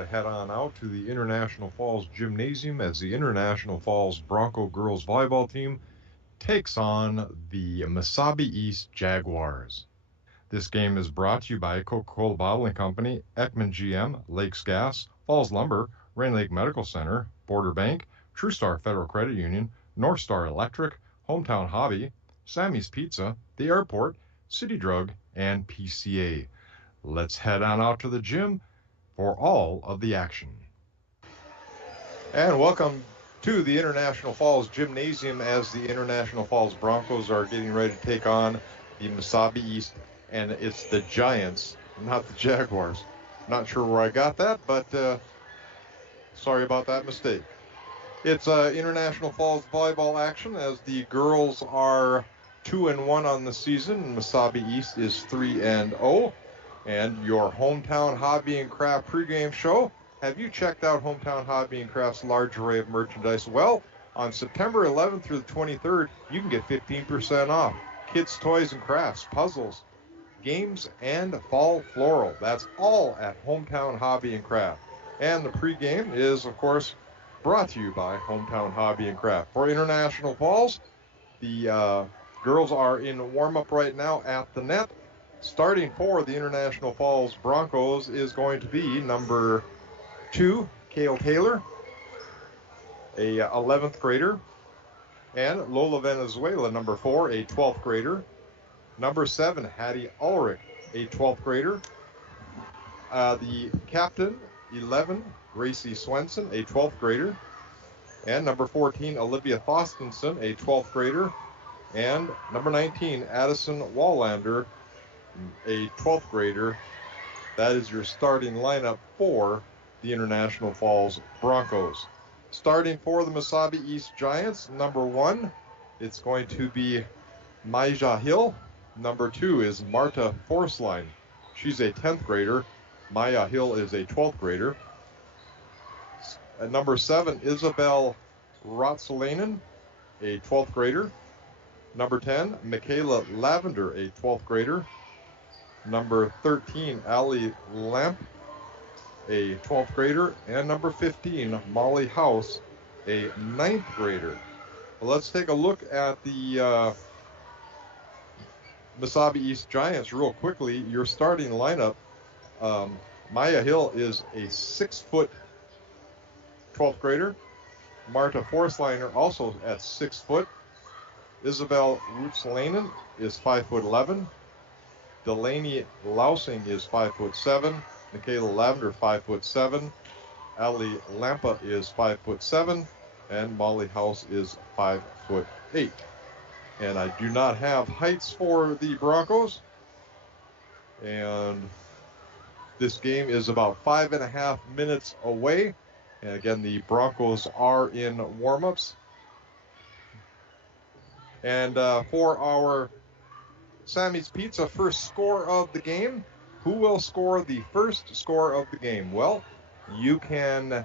to head on out to the International Falls Gymnasium as the International Falls Bronco girls volleyball team takes on the Mesabi East Jaguars. This game is brought to you by Coca-Cola Bottling Company, Ekman GM, Lakes Gas, Falls Lumber, Rain Lake Medical Center, Border Bank, TrueStar Federal Credit Union, North Star Electric, Hometown Hobby, Sammy's Pizza, the Airport, City Drug, and PCA. Let's head on out to the gym for all of the action. And welcome to the International Falls Gymnasium as the International Falls Broncos are getting ready to take on the Mesabi East, and it's the Giants, not the Jaguars. Not sure where I got that, but sorry about that mistake. It's International Falls volleyball action as the girls are 2-1 on the season. Mesabi East is 3-0. And your Hometown Hobby and Craft pregame show. Have you checked out Hometown Hobby and Craft's large array of merchandise? Well, on September 11th through the 23rd, you can get 15% off. Kids' toys and crafts, puzzles, games, and fall floral. That's all at Hometown Hobby and Craft. And the pregame is, of course, brought to you by Hometown Hobby and Craft. For International Falls, the girls are in warm-up right now at the net. Starting for the International Falls Broncos is going to be number 2, Kale Taylor, a 11th grader, and Lola Venezuela, number 4, a 12th grader, number 7, Hattie Ulrich, a 12th grader, the captain, 11, Gracie Swenson, a 12th grader, and number 14, Olivia Thorstenson, a 12th grader, and number 19, Addison Wallander, a 12th grader. That is your starting lineup for the International Falls Broncos. Starting for the Mesabi East Giants, number 1, it's going to be Maija Hill. Number 2 is Marta Forsline. She's a 10th grader. Maya Hill is a 12th grader. At number 7, Isabel Rotsalainen, a 12th grader. Number 10, Michaela Lavender, a 12th grader. Number 13, Allie Lamp, a 12th grader. And number 15, Molly House, a 9th grader. Well, let's take a look at the Mesabi East Giants real quickly. Your starting lineup, Maya Hill is a 6-foot 12th grader. Marta Forsliner also at 6 foot. Isabel Rootsalainen is 5'11". Delaney Lousing is 5'7". Michaela Lavender 5'7". Ali Lampa is 5'7", and Molly House is 5'8". And I do not have heights for the Broncos. And this game is about 5.5 minutes away. And again, the Broncos are in warm-ups. And for our Sammy's Pizza first score of the game, who will score the first score of the game? Well, you can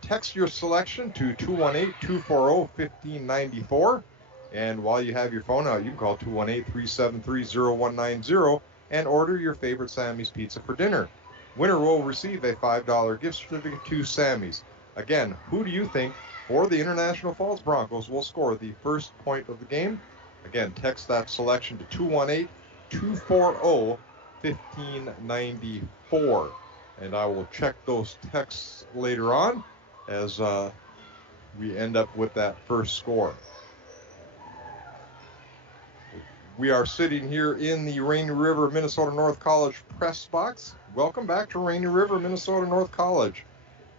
text your selection to 218-240-1594. And while you have your phone out, you can call 218-373-0190 and order your favorite Sammy's Pizza for dinner. Winner will receive a $5 gift certificate to Sammy's. Again, who do you think for the International Falls Broncos will score the first point of the game? Again, text that selection to 218-240-1594. And I will check those texts later on as we end up with that first score. We are sitting here in the Rainy River, Minnesota North College press box. Welcome back to Rainy River, Minnesota North College.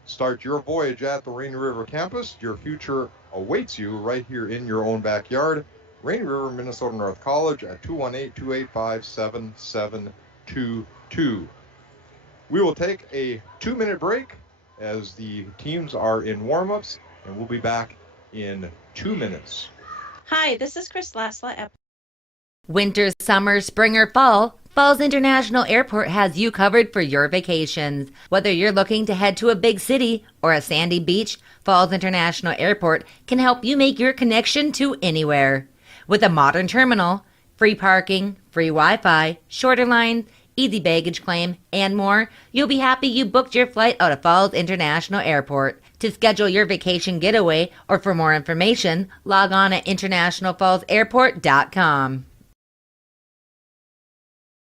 Start your voyage at the Rainy River campus. Your future awaits you right here in your own backyard. Rainy River, Minnesota North College at 218-285-7722. We will take a 2-minute break as the teams are in warm-ups, and we'll be back in 2 minutes. Hi, this is Chris Lasla. Winter, summer, spring, or fall, Falls International Airport has you covered for your vacations. Whether you're looking to head to a big city or a sandy beach, Falls International Airport can help you make your connection to anywhere. With a modern terminal, free parking, free Wi-Fi, shorter lines, easy baggage claim, and more, you'll be happy you booked your flight out of Falls International Airport. To schedule your vacation getaway or for more information, log on at internationalfallsairport.com.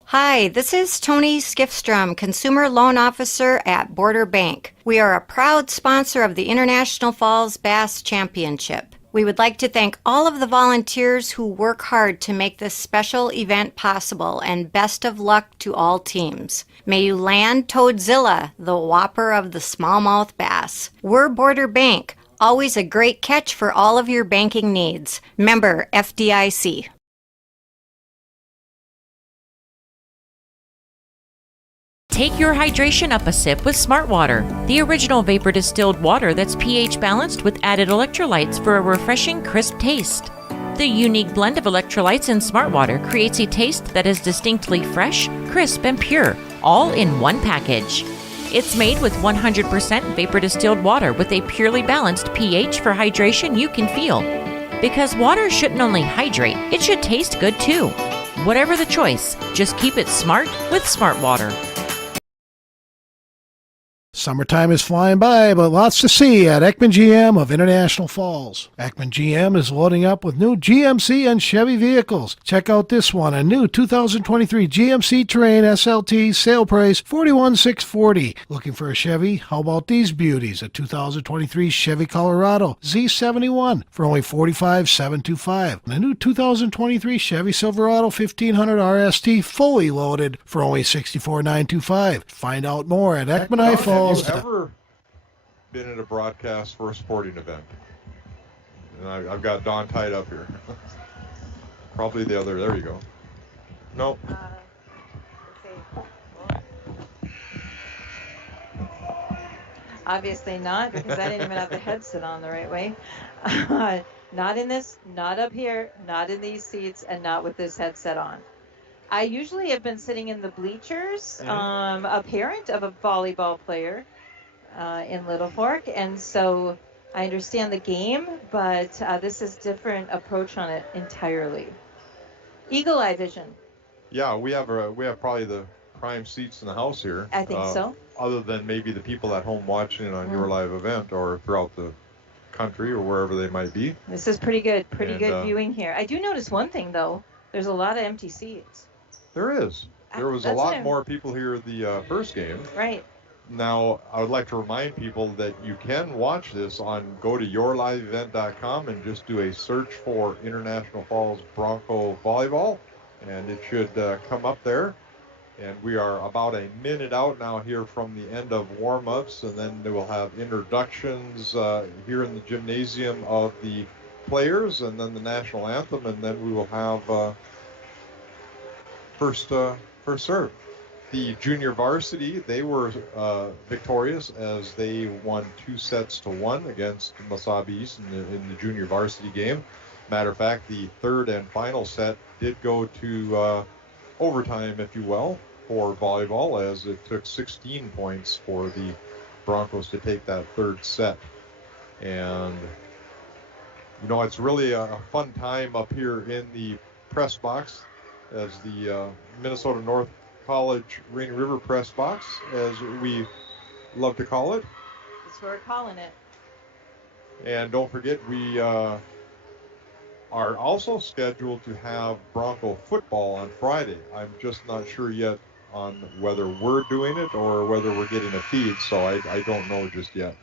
Hi, this is Tony Skifstrom, Consumer Loan Officer at Border Bank. We are a proud sponsor of the International Falls Bass Championship. We would like to thank all of the volunteers who work hard to make this special event possible, and best of luck to all teams. May you land Toadzilla, the whopper of the smallmouth bass. We're Border Bank, always a great catch for all of your banking needs. Member FDIC. Take your hydration up a sip with Smart Water, the original vapor distilled water that's pH balanced with added electrolytes for a refreshing, crisp taste. The unique blend of electrolytes in Smart Water creates a taste that is distinctly fresh, crisp, and pure, all in one package. It's made with 100% vapor distilled water with a purely balanced pH for hydration you can feel. Because water shouldn't only hydrate, it should taste good too. Whatever the choice, just keep it smart with Smart Water. Summertime is flying by, but lots to see at Ekman GM of International Falls. Ekman GM is loading up with new GMC and Chevy vehicles. Check out this one, a new 2023 GMC Terrain SLT, sale price $41,640. Looking for a Chevy? How about these beauties? A 2023 Chevy Colorado Z71 for only $45,725. And a new 2023 Chevy Silverado 1500 RST, fully loaded, for only $64,925. Find out more at Ekman I Falls. Have you ever been at a broadcast for a sporting event? And I've got Don tied up here. Probably the other. There you go. Nope. Obviously not, because I didn't even have the headset on the right way. Not in this, not up here, not in these seats, and not with this headset on. I usually have been sitting in the bleachers, a parent of a volleyball player in Little Fork, and so I understand the game, but this is different approach on it entirely. Eagle eye vision. Yeah, we have probably the prime seats in the house here. I think so. Other than maybe the people at home watching it on your live event or throughout the country or wherever they might be. This is pretty good viewing here. I do notice one thing though. There's a lot of empty seats. There is. There was a lot more people here the first game. Right. Now, I would like to remind people that you can watch this go to yourliveevent.com and just do a search for International Falls Bronco Volleyball, and it should come up there. And we are about a minute out now here from the end of warm-ups, and then we'll have introductions here in the gymnasium of the players, and then the national anthem, and then we will have first serve. The junior varsity, they were victorious as they won 2-1 against Mesabi East in the junior varsity game. Matter of fact, the third and final set did go to overtime, if you will, for volleyball, as it took 16 points for the Broncos to take that third set. And, you know, it's really a fun time up here in the press box, as the Minnesota North College Rainy River press box, as we love to call it. That's what we're calling it. And don't forget, we are also scheduled to have Bronco football on Friday. I'm just not sure yet on whether we're doing it or whether we're getting a feed, so I don't know just yet.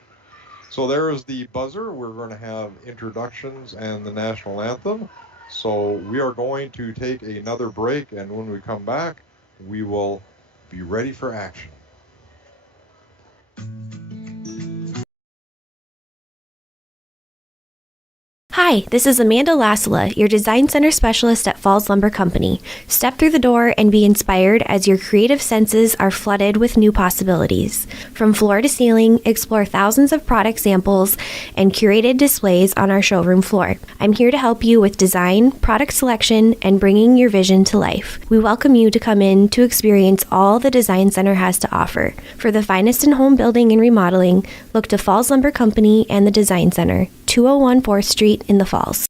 So there is the buzzer. We're going to have introductions and the national anthem. So we are going to take another break, and when we come back, we will be ready for action. Hi, this is Amanda Lassila, your Design Center Specialist at Falls Lumber Company. Step through the door and be inspired as your creative senses are flooded with new possibilities. From floor to ceiling, explore thousands of product samples and curated displays on our showroom floor. I'm here to help you with design, product selection, and bringing your vision to life. We welcome you to come in to experience all the Design Center has to offer. For the finest in home building and remodeling, look to Falls Lumber Company and the Design Center, 201 4th Street in the Falls.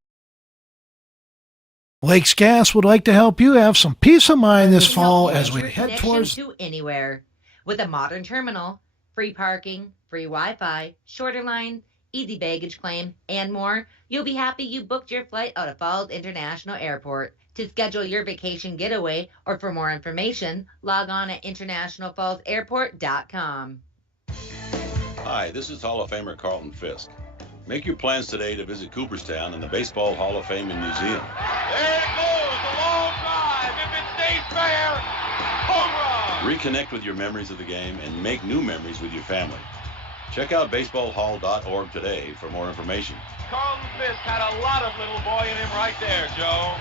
Lakes Gas would like to help you have some peace of mind this fall as we Your head connection towards to anywhere. With a modern terminal, free parking, free Wi-Fi, shorter lines, easy baggage claim, and more, you'll be happy you booked your flight out of Falls International Airport. To schedule your vacation getaway or for more information, log on at internationalfallsairport.com. Hi, this is Hall of Famer Carlton Fisk. Make your plans today to visit Cooperstown and the Baseball Hall of Fame and Museum. There it goes, a long drive. If it stays fair, home run. Reconnect with your memories of the game and make new memories with your family. Check out baseballhall.org today for more information. Carlton Fisk had a lot of little boy in him right there, Joe.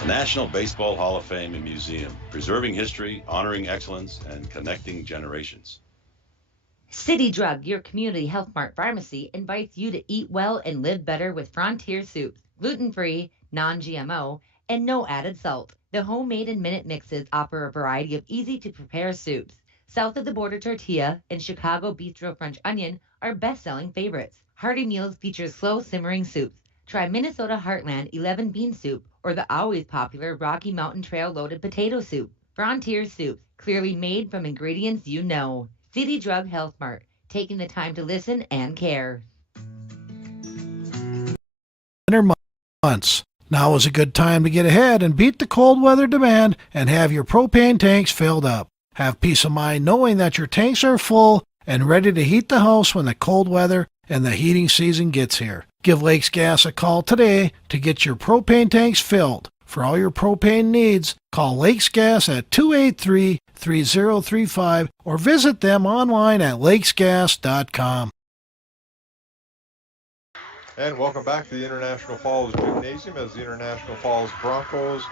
The National Baseball Hall of Fame and Museum, preserving history, honoring excellence, and connecting generations. City Drug, your community health mart pharmacy, invites you to eat well and live better with Frontier Soups, gluten-free, non-GMO, and no added salt. The homemade and minute mixes offer a variety of easy-to-prepare soups. South of the Border Tortilla and Chicago Bistro French Onion are best-selling favorites. Hearty Meals features slow-simmering soups. Try Minnesota Heartland 11-bean soup or the always popular Rocky Mountain Trail loaded potato soup. Frontier Soups, clearly made from ingredients you know. City Drug Health Mart, taking the time to listen and care. winter months. Now is a good time to get ahead and beat the cold weather demand and have your propane tanks filled up. Have peace of mind knowing that your tanks are full and ready to heat the house when the cold weather and the heating season gets here. Give Lakes Gas a call today to get your propane tanks filled. For all your propane needs, call Lakes Gas at 283-3035 or visit them online at lakesgas.com. And welcome back to the International Falls Gymnasium as the International Falls Broncos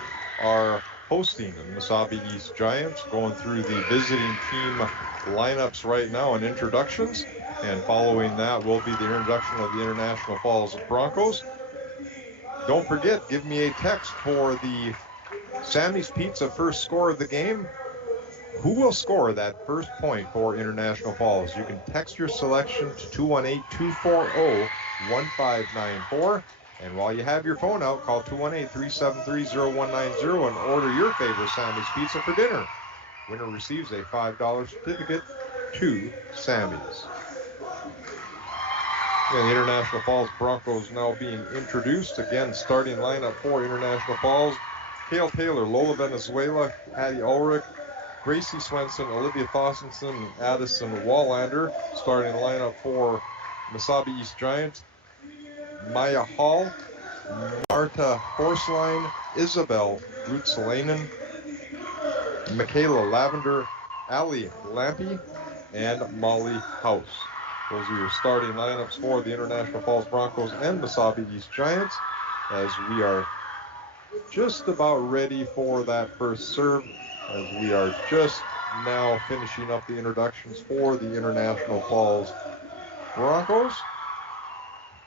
are hosting the Mesabi East Giants, going through the visiting team lineups right now and introductions. And following that will be the introduction of the International Falls Broncos. Don't forget, give me a text for the Sammy's Pizza first score of the game. Who will score that first point for International Falls? You can text your selection to 218-240-1594. And while you have your phone out, call 218-373-0190 and order your favorite Sammy's Pizza for dinner. Winner receives a $5 certificate to Sammy's. And the International Falls Broncos now being introduced. Again, starting lineup for International Falls. Kale Taylor, Lola Venezuela, Addie Ulrich, Gracie Swenson, Olivia Fossenson, and Addison Wallander. Starting lineup for Mesabi East Giants. Maya Hall, Marta Horsline, Isabel Rutsalainen, Michaela Lavender, Ali Lampy, and Molly House. Those are your starting lineups for the International Falls Broncos and Mesabi East Giants, as we are just about ready for that first serve, as we are just now finishing up the introductions for the International Falls Broncos.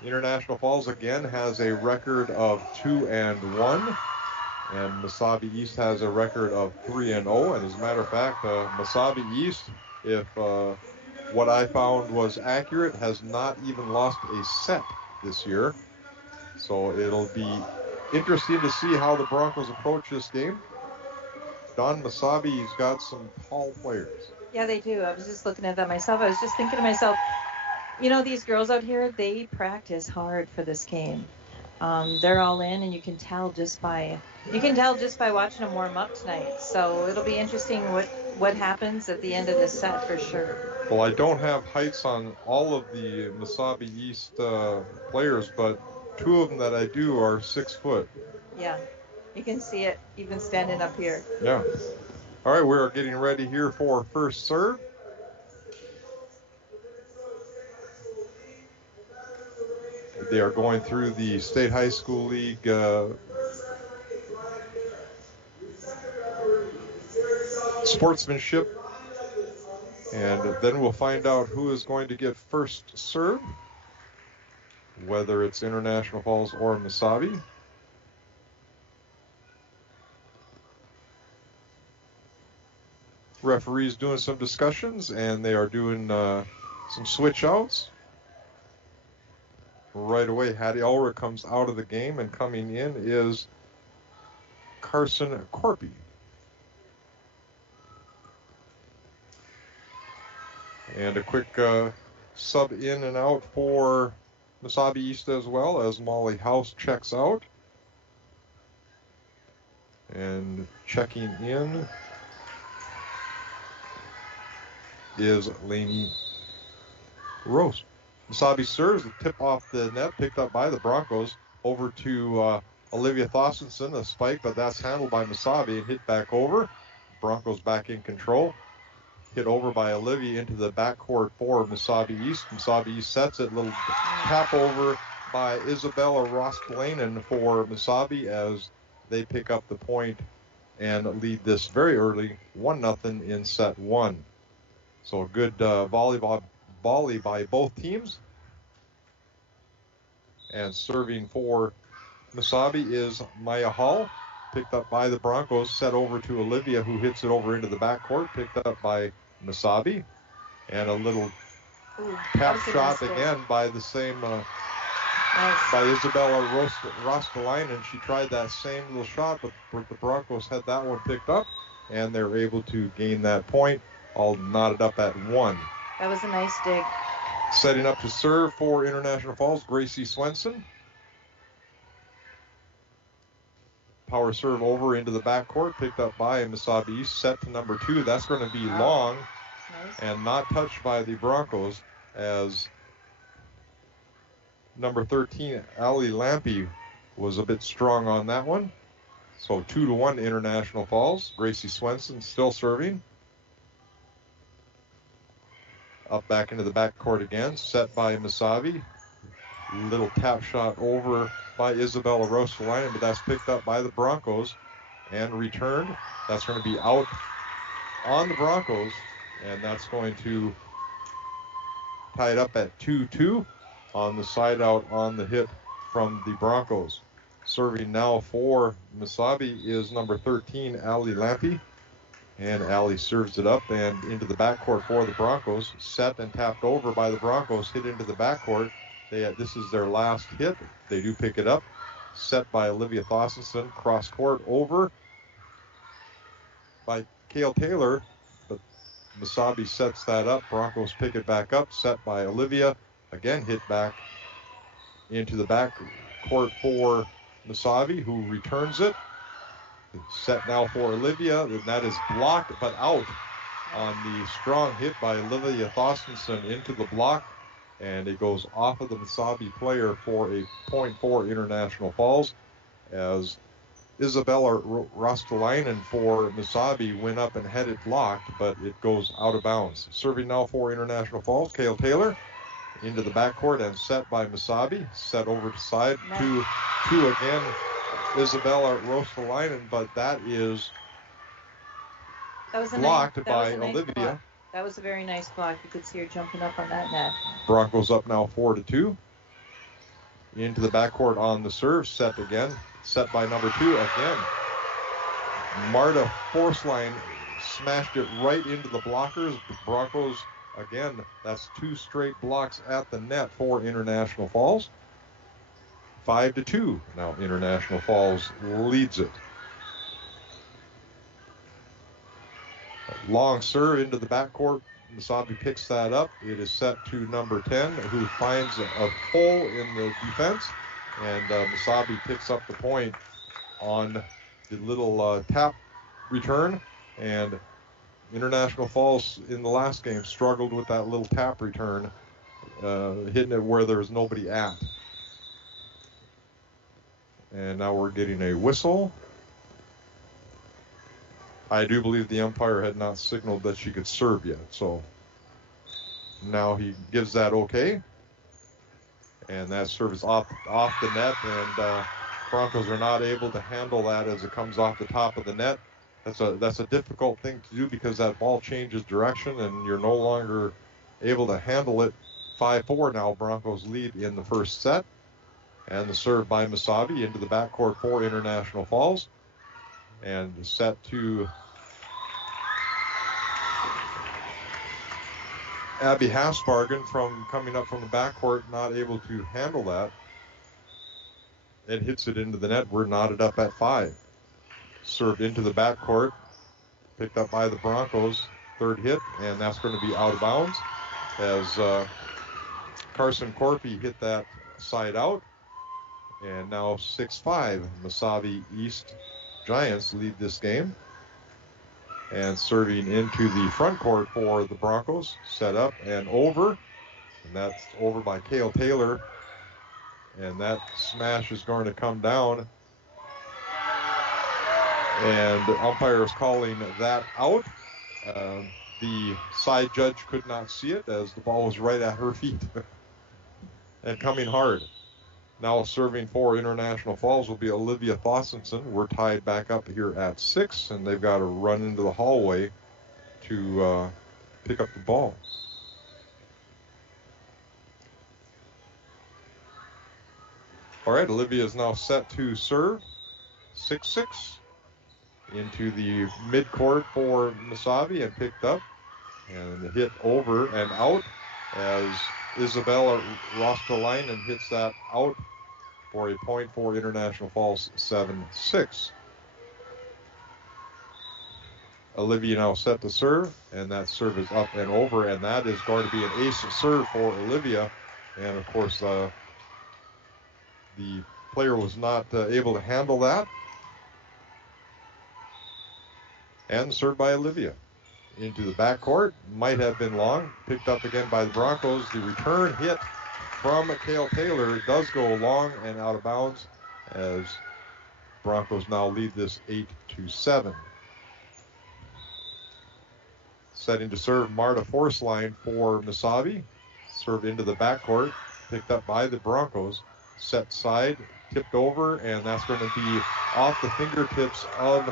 International Falls again has a record of 2-1, and Mesabi East has a record of 3-0. And as a matter of fact, Mesabi East, if what I found was accurate, has not even lost a set this year. So it'll be interesting to see how the Broncos approach this game. Don, Mesabi's got some tall players. Yeah, they do. I was just looking at that myself. I was just thinking to myself, you know, these girls out here, they practice hard for this game. They're all in, and you can tell just by watching them warm up tonight. So it'll be interesting what happens at the end of this set for sure. Well, I don't have heights on all of the Mesabi East players, but two of them that I do are 6 foot. Yeah, you can see it even standing up here. Yeah. All right, we're getting ready here for first serve. They are going through the State High School League sportsmanship, and then we'll find out who is going to get first serve, whether it's International Falls or Mesabi. Referees doing some discussions, and they are doing some switch outs. Right away, Hattie Ulrich comes out of the game, and coming in is Carson Corpy. And a quick sub in and out for Mesabi East as well, as Molly House checks out. And checking in is Lainey Rose. Mesabi serves, the tip off the net, picked up by the Broncos, over to Olivia Thorstensen, a spike, but that's handled by Mesabi and hit back over. Broncos back in control. Hit over by Olivia into the backcourt for Mesabi East. Mesabi East sets it, little tap over by Isabella Rostalainen for Mesabi as they pick up the point and lead this very early, 1-0 in set one. So a good volley by both teams. And serving for Mesabi is Maya Hall, picked up by the Broncos, set over to Olivia, who hits it over into the backcourt, picked up by Mesabi. And a little tap shot again by the same, by Isabella Rostalainen. She tried that same little shot, but the Broncos had that one picked up, and they were able to gain that point, all knotted up at 1. That was a nice dig. Setting up to serve for International Falls, Gracie Swenson. Power serve over into the backcourt, picked up by Mesabi East, set to number 2. That's going to be long and not touched by the Broncos, as number 13, Ali Lampy, was a bit strong on that one. So 2-1 International Falls. Gracie Swenson still serving. Up back into the backcourt again, set by Mesabi. Little tap shot over by Isabella Rostalainen, but that's picked up by the Broncos and returned. That's going to be out on the Broncos, and that's going to tie it up at 2-2 on the side out on the hit from the Broncos. Serving now for Mesabi is number 13, Ali Lampy. And Ali serves it up and into the backcourt for the Broncos. Set and tapped over by the Broncos, hit into the backcourt. This is their last hit. They do pick it up. Set by Olivia Thorstensen, cross court over by Kale Taylor, but Mesabi sets that up. Broncos pick it back up. Set by Olivia. Again, hit back into the backcourt for Mesabi, who returns it. Set now for Olivia, and that is blocked but out on the strong hit by Olivia Thorstensen into the block, and it goes off of the Mesabi player for a point for International Falls, as Isabella Rostalainen for Mesabi went up and had it blocked, but it goes out of bounds. Serving now for International Falls, Kale Taylor into the backcourt and set by Mesabi, set over to side, 2 again. Isabella Rostalainen, but that is blocked by Olivia. Block. That was a very nice block. You could see her jumping up on that net. Broncos up now 4-2. Into the backcourt on the serve, set again. Set by number 2 again. Marta Forsline smashed it right into the blockers. The Broncos, again, that's 2 straight blocks at the net for International Falls. 5-2. Now International Falls leads it. Long serve into the backcourt. Mesabi picks that up. It is set to number 10, who finds a hole in the defense. And Mesabi picks up the point on the little tap return. And International Falls in the last game struggled with that little tap return, hitting it where there's nobody at. And now we're getting a whistle. I do believe the umpire had not signaled that she could serve yet. So now he gives that okay. And that serve is off the net. And Broncos are not able to handle that as it comes off the top of the net. That's a difficult thing to do because that ball changes direction and you're no longer able to handle it. 5-4 now. Broncos lead in the first set. And the serve by Mesabi into the backcourt for International Falls. And set to Abby Hasbargen from coming up from the backcourt, not able to handle that. It hits it into the net. We're knotted up at 5. served into the backcourt, picked up by the Broncos. Third hit, and that's going to be out of bounds as Carson Corpy hit that side out. And now 6-5, Mesabi East Giants lead this game. And serving into the front court for the Broncos, set up and over. And that's over by Cale Taylor. And that smash is going to come down. And the umpire is calling that out. The side judge could not see it as the ball was right at her feet and coming hard. Now serving for International Falls will be Olivia Thossenson. We're tied back up here at 6, and they've got to run into the hallway to pick up the ball. All right, Olivia is now set to serve. 6-6 into the midcourt for Mesabi and picked up. And hit over and out as Isabella Rostolainen hits that out for a point for International Falls, 7-6. Olivia now set to serve, and that serve is up and over, and that is going to be an ace serve for Olivia. And of course, the player was not able to handle that. And served by Olivia. Into the backcourt, might have been long, picked up again by the Broncos. The return hit from Cale Taylor does go long and out of bounds as Broncos now lead this 8-7. Setting to serve Marta Forceline for Mesabi. Served into the backcourt, picked up by the Broncos. Set side, tipped over, and that's going to be off the fingertips of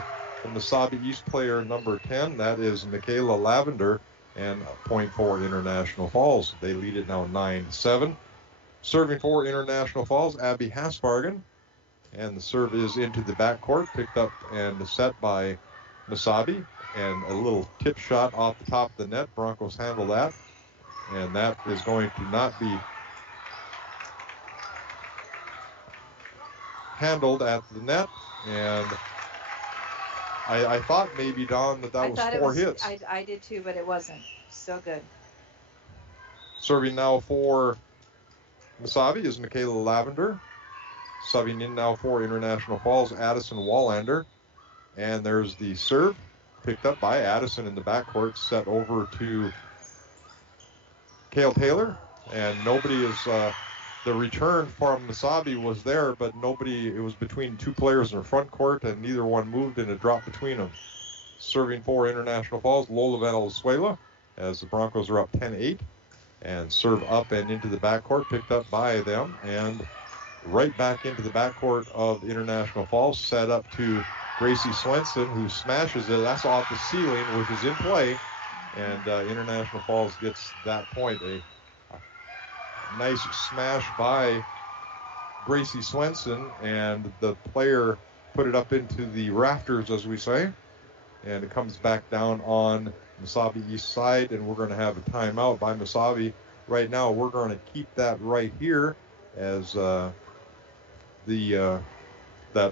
the Mesabi East player number 10, that is Michaela Lavender, and a point for International Falls. They lead it now 9-7. Serving for International Falls, Abby Hasbargen, and the serve is into the backcourt, picked up and set by Mesabi, and a little tip shot off the top of the net. Broncos handle that, and that is going to not be handled at the net, and I thought maybe, Don, that was 4 hits. I did too, but it wasn't. So good. Serving now for Mesabi is Michaela Lavender. Subbing in now for International Falls, Addison Wallander. And there's the serve picked up by Addison in the backcourt, set over to Cale Taylor. And nobody is... the return from Mesabi was there, but nobody, it was between two players in the front court, and neither one moved, and it dropped between them. Serving for International Falls, Lola Valenzuela, as the Broncos are up 10-8, and serve up and into the backcourt, picked up by them, and right back into the backcourt of International Falls, set up to Gracie Swenson, who smashes it. That's off the ceiling, which is in play, and International Falls gets that point. A nice smash by Gracie Swenson, and the player put it up into the rafters, as we say, and it comes back down on Mesabi East side, and we're going to have a timeout by Mesabi. Right now, we're going to keep that right here as that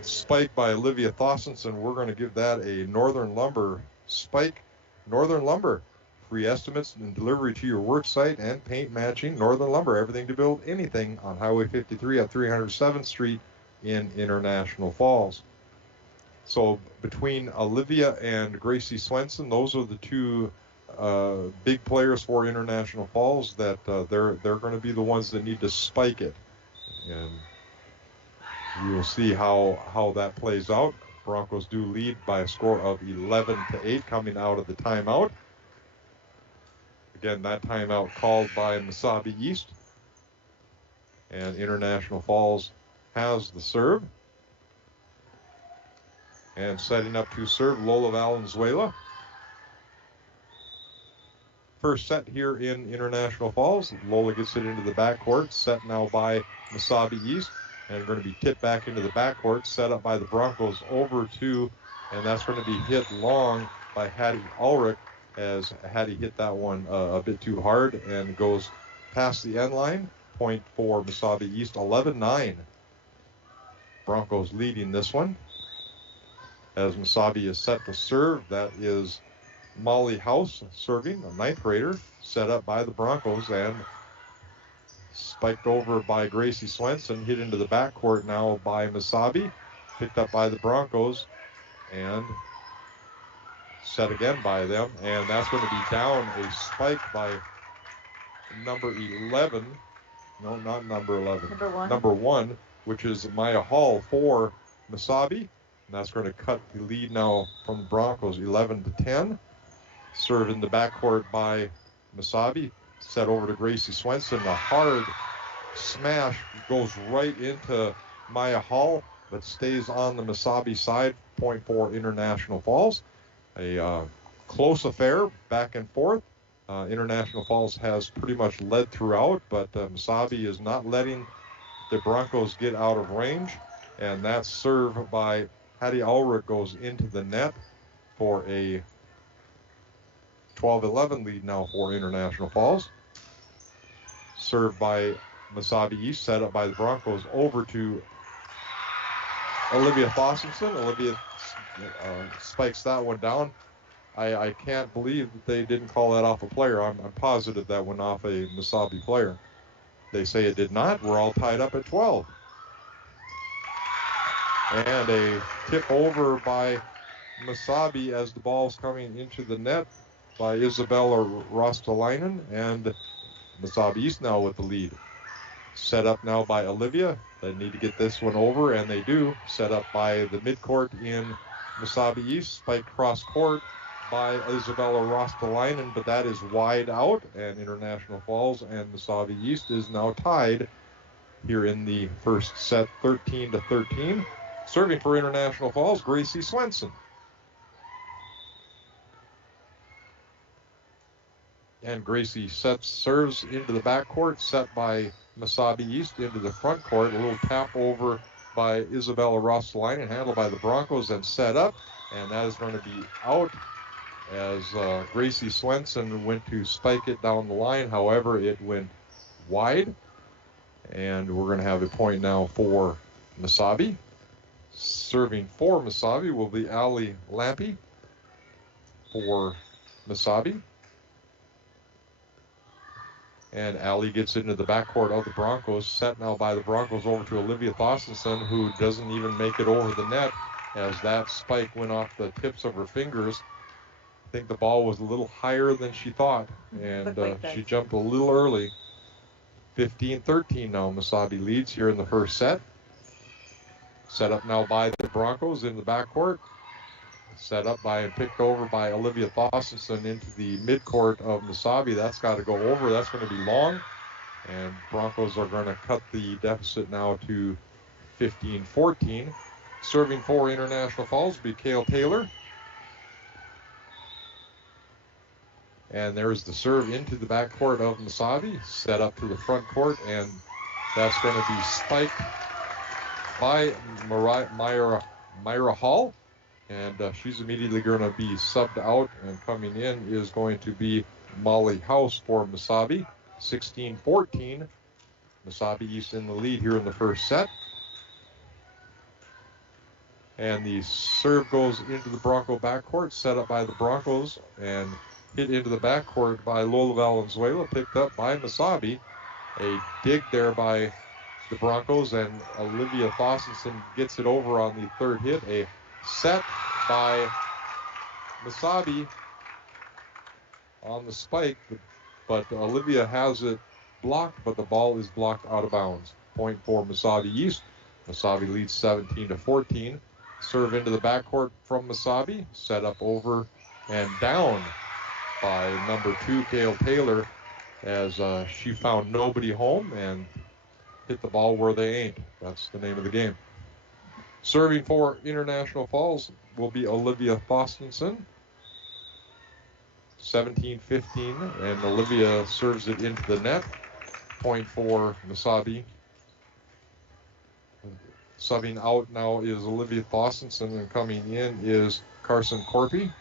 spike by Olivia Thossenson, we're going to give that a Northern Lumber spike. Northern Lumber. Free estimates and delivery to your work site and paint matching. Northern Lumber, everything to build anything on Highway 53 at 307th Street in International Falls. So between Olivia and Gracie Swenson, those are the two big players for International Falls that they're going to be the ones that need to spike it. And we will see how that plays out. Broncos do lead by a score of 11-8 coming out of the timeout. Again, that timeout called by Mesabi East. And International Falls has the serve. And setting up to serve, Lola Valenzuela. First set here in International Falls. Lola gets it into the backcourt. Set now by Mesabi East. And going to be tipped back into the backcourt. Set up by the Broncos over to, and that's going to be hit long by Hattie Ulrich, as Hattie hit that one a bit too hard and goes past the end line. Point for Mesabi East, 11-9. Broncos leading this one. as Mesabi is set to serve. That is Molly House serving, a 9th grader, set up by the Broncos and spiked over by Gracie Swenson, hit into the backcourt now by Mesabi, picked up by the Broncos, and set again by them. And that's going to be down, a spike by number 11. No, not number 11. Number one, which is Maya Hall for Mesabi. And that's going to cut the lead now from the Broncos 11-10. Served in the backcourt by Mesabi. Set over to Gracie Swenson. A hard smash goes right into Maya Hall, but stays on the Mesabi side. Point for International Falls. A close affair, back and forth. International Falls has pretty much led throughout, but Mesabi is not letting the Broncos get out of range. And that serve by Hattie Ulrich goes into the net for a 12-11 lead now for International Falls. Served by Mesabi East, set up by the Broncos over to Olivia Fossington. Olivia spikes that one down. I can't believe that they didn't call that off a player. I'm positive that went off a Mesabi player. They say it did not. We're all tied up at 12. And a tip over by Mesabi as the ball's coming into the net by Isabella Rostalainen, and Mesabi East now with the lead. Set up now by Olivia. They need to get this one over, and they do. Set up by the midcourt in Mesabi East. Spike cross court by Isabella Rostalainen, but that is wide out, and International Falls and Mesabi East is now tied here in the first set, 13-13. Serving for International Falls, Gracie Swenson. And Gracie serves into the backcourt, set by Mesabi East into the front court. A little tap over by Isabella Rostalainen, handled by the Broncos, and set up. And that is going to be out as Gracie Swenson went to spike it down the line. However, it went wide. And we're going to have a point now for Mesabi. Serving for Mesabi will be Ali Lampe for Mesabi. And Ali gets into the backcourt of the Broncos, set now by the Broncos over to Olivia Thorstensen, who doesn't even make it over the net as that spike went off the tips of her fingers. I think the ball was a little higher than she thought, and she jumped a little early. 15-13 now. Mesabi leads here in the first set. Set up now by the Broncos in the backcourt. Set up by and picked over by Olivia Thorstensen into the midcourt of Mesabi. That's got to go over. That's going to be long. And Broncos are going to cut the deficit now to 15-14. Serving for International Falls will be Cale Taylor. And there's the serve into the backcourt of Mesabi. Set up to the front court. And that's going to be spiked by Myra Hall. And she's immediately going to be subbed out, and coming in is going to be Molly House for Mesabi. 16-14. Mesabi East in the lead here in the first set. And the serve goes into the Bronco backcourt, set up by the Broncos, and hit into the backcourt by Lola Valenzuela, picked up by Mesabi. A dig there by the Broncos, and Olivia Thorstensen gets it over on the third hit. A set by Mesabi on the spike, but Olivia has it blocked, but the ball is blocked out of bounds. Point for Mesabi East. Mesabi leads 17-14. Serve into the backcourt from Mesabi. Set up over and down by number 2, Cale Taylor, as she found nobody home and hit the ball where they ain't. That's the name of the game. Serving for International Falls will be Olivia Thorstensen. 17-15, and Olivia serves it into the net. Point for Mesabi. Subbing out now is Olivia Thorstensen, and coming in is Carson Corpy.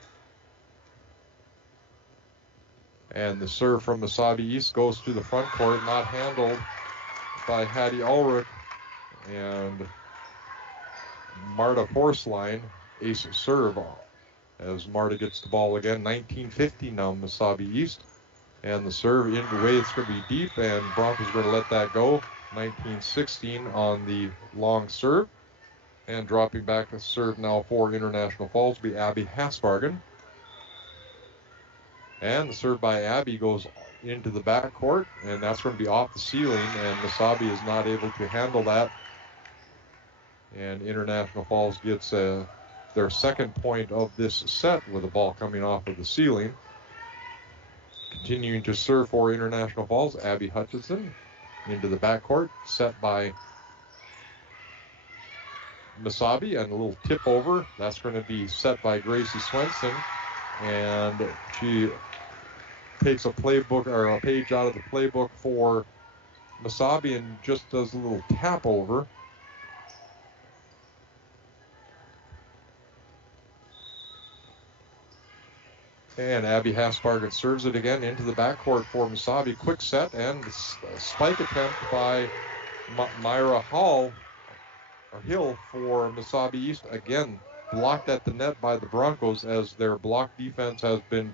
And the serve from Mesabi East goes to the front court, not handled by Hattie Ulrich, and Marta Forsline ace serve as Marta gets the ball again. 19-50 now, Mesabi East. And the serve in the way it's going to be deep, and Broncos are going to let that go. 19-16 on the long serve. And dropping back to serve now for International Falls will be Abby Hasbargen. And the serve by Abby goes into the backcourt, and that's going to be off the ceiling, and Mesabi is not able to handle that. And International Falls gets their second point of this set with the ball coming off of the ceiling. Continuing to serve for International Falls, Abby Hutchinson into the backcourt, set by Mesabi, and a little tip over. That's going to be set by Gracie Swenson, and she takes a playbook or a page out of the playbook for Mesabi and just does a little tap over. And Abby Hasbargen serves it again into the backcourt for Mesabi. Quick set and spike attempt by Myra Hill for Mesabi East. Again, blocked at the net by the Broncos as their block defense has been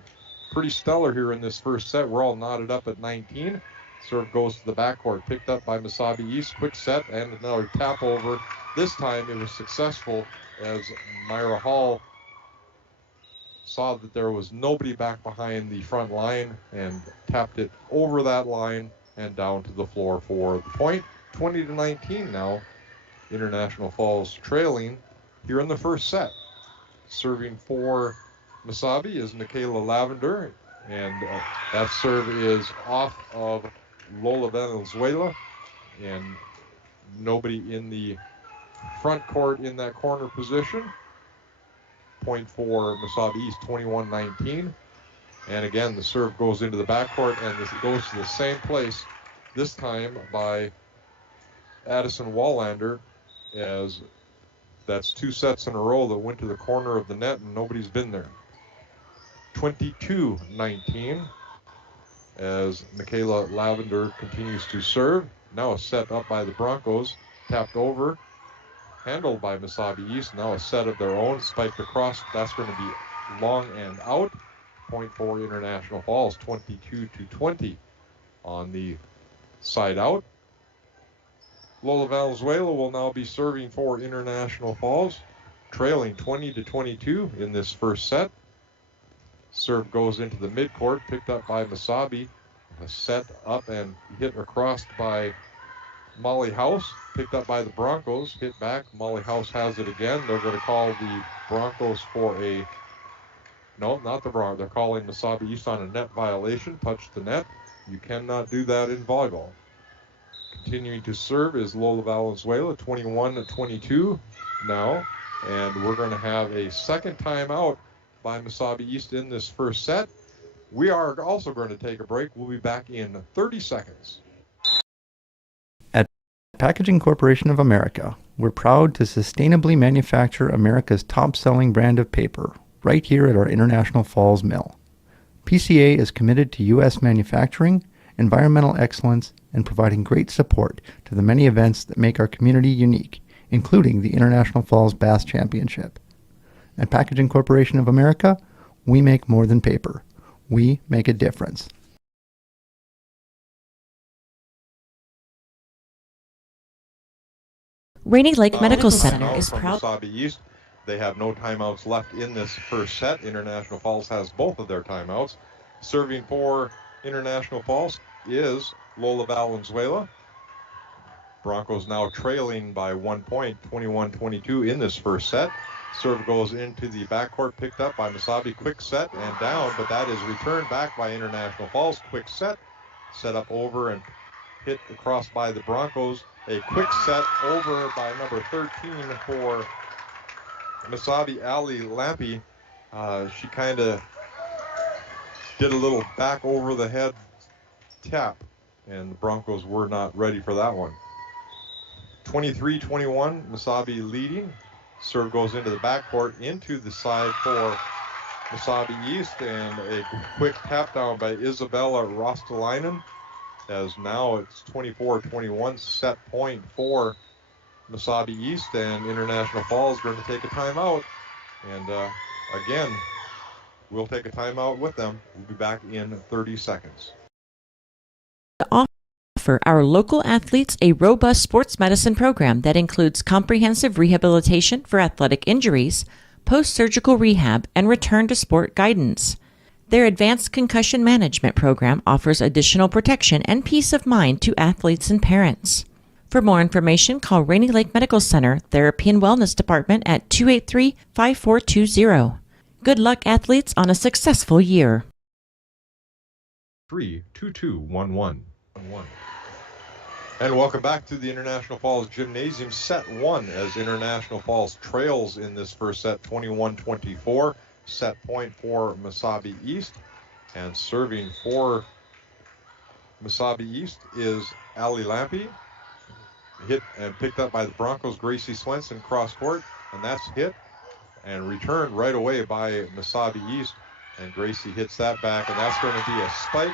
pretty stellar here in this first set. We're all knotted up at 19. Serve goes to the backcourt. Picked up by Mesabi East. Quick set and another tap over. This time it was successful as Myra Hall saw that there was nobody back behind the front line and tapped it over that line and down to the floor for the point. 20-19 now. International Falls trailing here in the first set. Serving for Mesabi is Michaela Lavender, and that serve is off of Lola Valenzuela, and nobody in the front court in that corner position. Point for Mesabi East, 21-19. And again, the serve goes into the backcourt, and this goes to the same place, this time by Addison Wallander, as that's two sets in a row that went to the corner of the net and nobody's been there. 22-19 as Michaela Lavender continues to serve. Now a set up by the Broncos, tapped over, handled by Mesabi East. Now a set of their own, spiked across. That's going to be long and out. Point for International Falls, 22-20 on the side out. Lola Valenzuela will now be serving for International Falls, trailing 20-22 in this first set. Serve goes into the midcourt, picked up by Mesabi. A set up and hit across by Molly House, picked up by the Broncos, hit back. Molly House has it again. They're going to call the Broncos for a, no, not the Broncos. They're calling Mesabi East on a net violation, touched the net. You cannot do that in volleyball. Continuing to serve is Lola Valenzuela, 21-22 now. And we're going to have a second timeout by Mesabi East in this first set. We are also going to take a break. We'll be back in 30 seconds. At Packaging Corporation of America, we're proud to sustainably manufacture America's top-selling brand of paper right here at our International Falls mill. PCA is committed to U.S. manufacturing, environmental excellence, and providing great support to the many events that make our community unique, including the International Falls Bass Championship. At Packaging Corporation of America, we make more than paper. We make a difference. Rainy Lake Medical Center is proud. Mesabi East. They have no timeouts left in this first set. International Falls has both of their timeouts. Serving for International Falls is Lola Valenzuela. Broncos now trailing by 1 point, 21-22 in this first set. Serve goes into the backcourt, picked up by Mesabi. Quick set and down, but that is returned back by International Falls. Quick set up over and hit across by the Broncos. A quick set over by number 13 for Mesabi, Ali Lampe. She kind of did a little back over the head tap, and the Broncos were not ready for that one. 23-21, Mesabi leading. Serve goes into the backcourt, into the side for Mesabi East, and a quick tap down by Isabella Rostalainen, as now it's 24-21, set point for Mesabi East, and International Falls going to take a timeout And again, we'll take a timeout with them. We'll be back in 30 seconds. Offer our local athletes a robust sports medicine program that includes comprehensive rehabilitation for athletic injuries, post-surgical rehab, and return to sport guidance. Their advanced concussion management program offers additional protection and peace of mind to athletes and parents. For more information, call Rainy Lake Medical Center Therapy and Wellness Department at 283-5420. Good luck, athletes, on a successful year. 3-2-2-1-1. And welcome back to the International Falls Gymnasium, set one, as International Falls trails in this first set, 21-24. Set point for Mesabi East. And serving for Mesabi East is Ali Lampe. Hit and picked up by the Broncos' Gracie Swenson cross court. And that's hit and returned right away by Mesabi East. And Gracie hits that back, and that's going to be a spike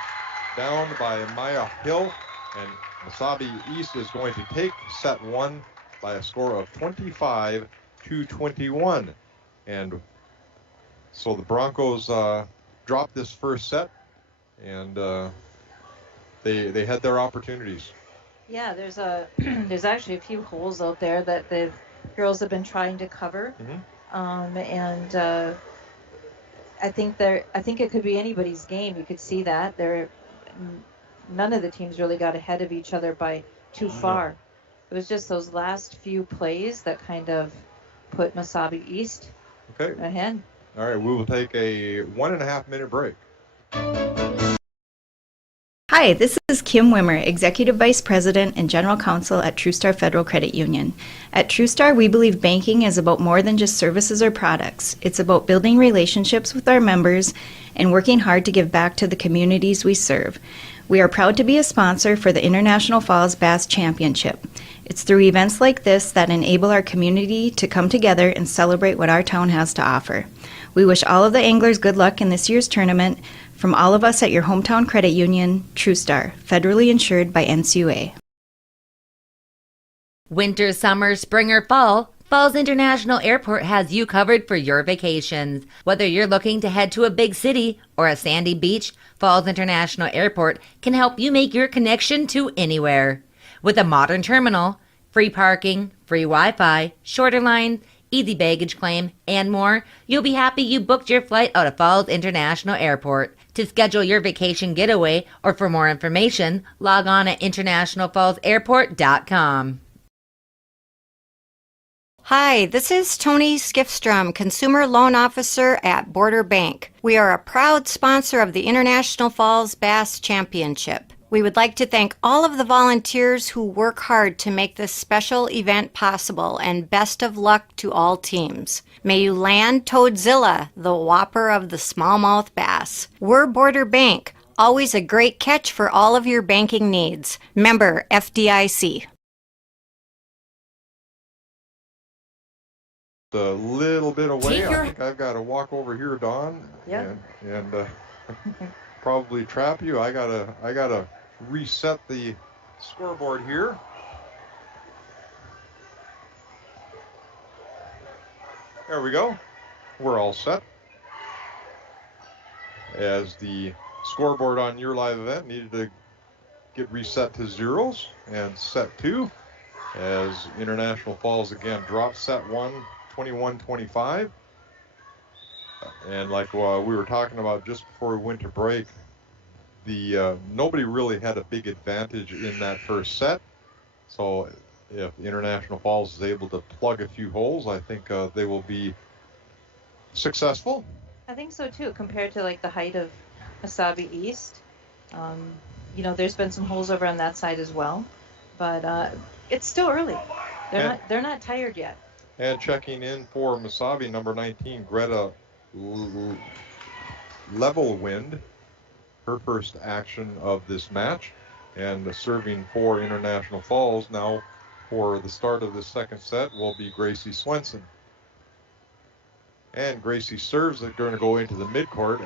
down by Maya Hill. And Mesabi East is going to take set one by a score of 25-21. And so the Broncos dropped this first set, and they had their opportunities. Yeah, there's actually a few holes out there that the girls have been trying to cover. I think it could be anybody's game. You could see that none of the teams really got ahead of each other by too far. It was just those last few plays that kind of put Mesabi East ahead. All right, we will take a 1.5 minute break. Hi, this is Kim Wimmer, Executive Vice President and General Counsel at TrueStar Federal Credit Union. At TrueStar, we believe banking is about more than just services or products. It's about building relationships with our members and working hard to give back to the communities we serve. We are proud to be a sponsor for the International Falls Bass Championship. It's through events like this that enable our community to come together and celebrate what our town has to offer. We wish all of the anglers good luck in this year's tournament. From all of us at your hometown credit union, TrueStar, federally insured by NCUA. Winter, summer, spring, or fall, Falls International Airport has you covered for your vacations. Whether you're looking to head to a big city or a sandy beach, Falls International Airport can help you make your connection to anywhere. With a modern terminal, free parking, free Wi-Fi, shorter lines, easy baggage claim, and more, you'll be happy you booked your flight out of Falls International Airport. To schedule your vacation getaway or for more information, log on at internationalfallsairport.com. Hi, this is Tony Skifstrom, Consumer Loan Officer at Border Bank. We are a proud sponsor of the International Falls Bass Championship. We would like to thank all of the volunteers who work hard to make this special event possible, and best of luck to all teams. May you land Toadzilla, the whopper of the smallmouth bass. We're Border Bank, always a great catch for all of your banking needs. Member FDIC. A little bit away. I think I've got to walk over here, Dawn, and probably trap you. I gotta reset the scoreboard here. There we go. We're all set. As the scoreboard on your live event needed to get reset to zeros, and set two, as International Falls again dropped set one, 21-25. And like we were talking about just before we went to break, nobody really had a big advantage in that first set. So if International Falls is able to plug a few holes, I think they will be successful. I think so too, compared to like the height of Mesabi East. There's been some holes over on that side as well, but it's still early. They're not tired yet. And checking in for Mesabi, number 19, Greta Levelwind, her first action of this match, and serving for International Falls now for the start of the second set will be Gracie Swenson. And Gracie serves are going to go into the midcourt.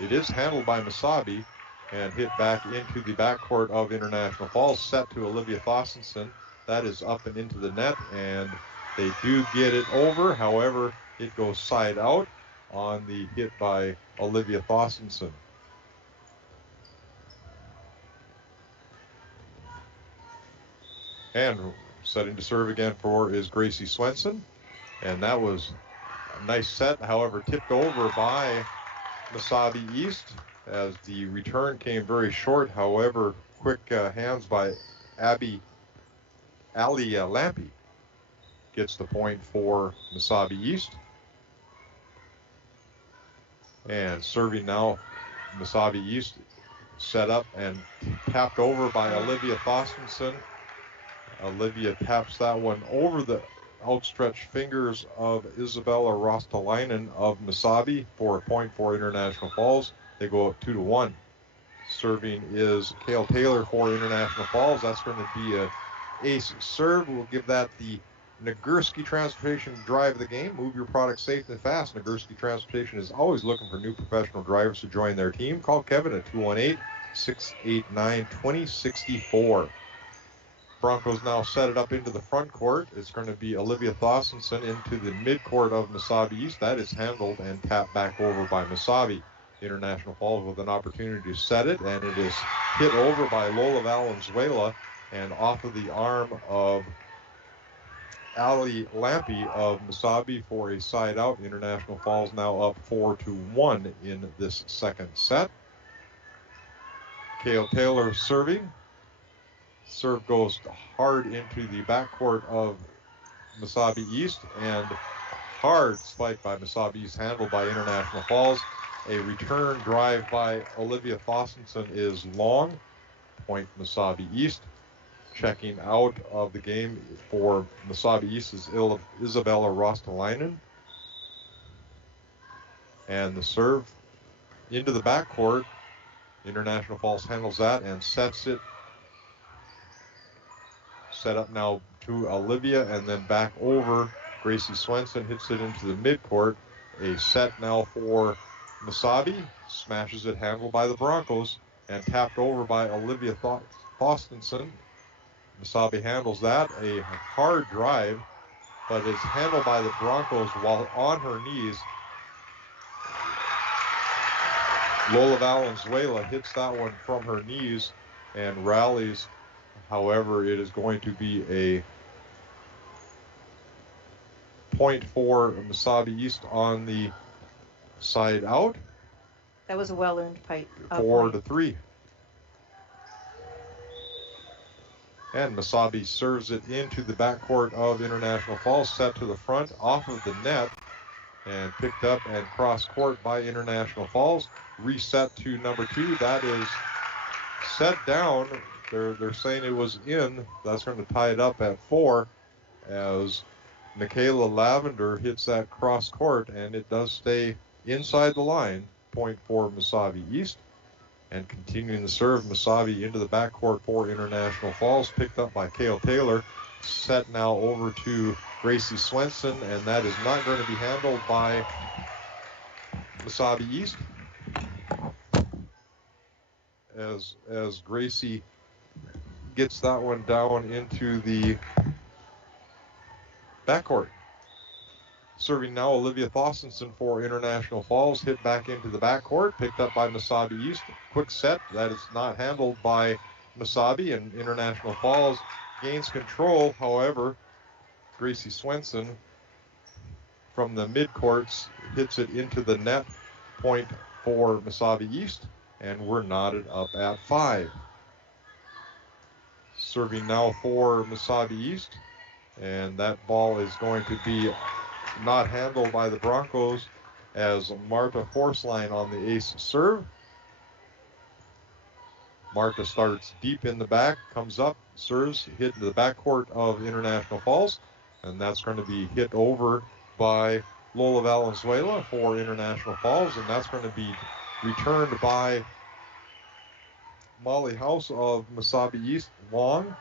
It is handled by Mesabi and hit back into the backcourt of International Falls, set to Olivia Thossenson. That is up and into the net, and they do get it over. However, It goes side out on the hit by Olivia Thorstensen. And setting to serve again for is Gracie Swenson. And that was a nice set, however, tipped over by Mesabi East as the return came very short. However, quick hands by Ali Lampy gets the point for Mesabi East. And serving now, Mesabi East set up and tapped over by Olivia Thorstensen. Olivia taps that one over the outstretched fingers of Isabella Rostalainen of Mesabi for a point for International Falls. They go up 2-1. Serving is Cale Taylor for International Falls. That's going to be an ace serve. We'll give that the Nagurski Transportation drive of the game. Move your product safe and fast. Nagurski Transportation is always looking for new professional drivers to join their team. Call Kevin at 218-689-2064. Broncos now set it up into the front court. It's going to be Olivia Thorstensen into the midcourt of Mesabi East. That is handled and tapped back over by Mesabi. International Falls with an opportunity to set it, and it is hit over by Lola Valenzuela and off of the arm of Ali Lampy of Mesabi for a side out. International Falls now up 4-1 in this second set. Cale Taylor serving. Serve goes hard into the backcourt of Mesabi East, and hard spike by Mesabi East, handled by International Falls. A return drive by Olivia Thorstensen is long. Point Mesabi East. Checking out of the game for Mesabi East is Isabella Rostalainen. And the serve into the backcourt. International Falls handles that and sets it. Set up now to Olivia and then back over. Gracie Swenson hits it into the midcourt. A set now for Mesabi. Smashes it, handled by the Broncos and tapped over by Olivia Thorstensen. Mesabi handles that. A hard drive, but it's handled by the Broncos while on her knees. Lola Valenzuela hits that one from her knees and rallies. However, it is going to be a point for Mesabi East on the side out. That was a well-earned point. 4-3. And Mesabi serves it into the backcourt of International Falls, set to the front, off of the net, and picked up and cross court by International Falls. Reset to number 2. That is set down. They're saying it was in. That's going to tie it up at 4 as Michaela Lavender hits that cross court, and it does stay inside the line. Point for Mesabi East. And continuing the serve, Mesabi into the backcourt for International Falls, picked up by Cale Taylor. Set now over to Gracie Swenson, and that is not going to be handled by Mesabi East. As Gracie gets that one down into the backcourt. Serving now, Olivia Thorstensen for International Falls, hit back into the backcourt, picked up by Mesabi East. Quick set, that is not handled by Mesabi, and International Falls gains control. However, Gracie Swenson from the midcourts hits it into the net. Point for Mesabi East, and we're knotted up at 5. Serving now for Mesabi East, and that ball is going to be not handled by the Broncos as Marta Forsline on the ace serve. Marta starts deep in the back, comes up, serves, hit into the backcourt of International Falls, and that's going to be hit over by Lola Valenzuela for International Falls, and that's going to be returned by Molly House of Mesabi East long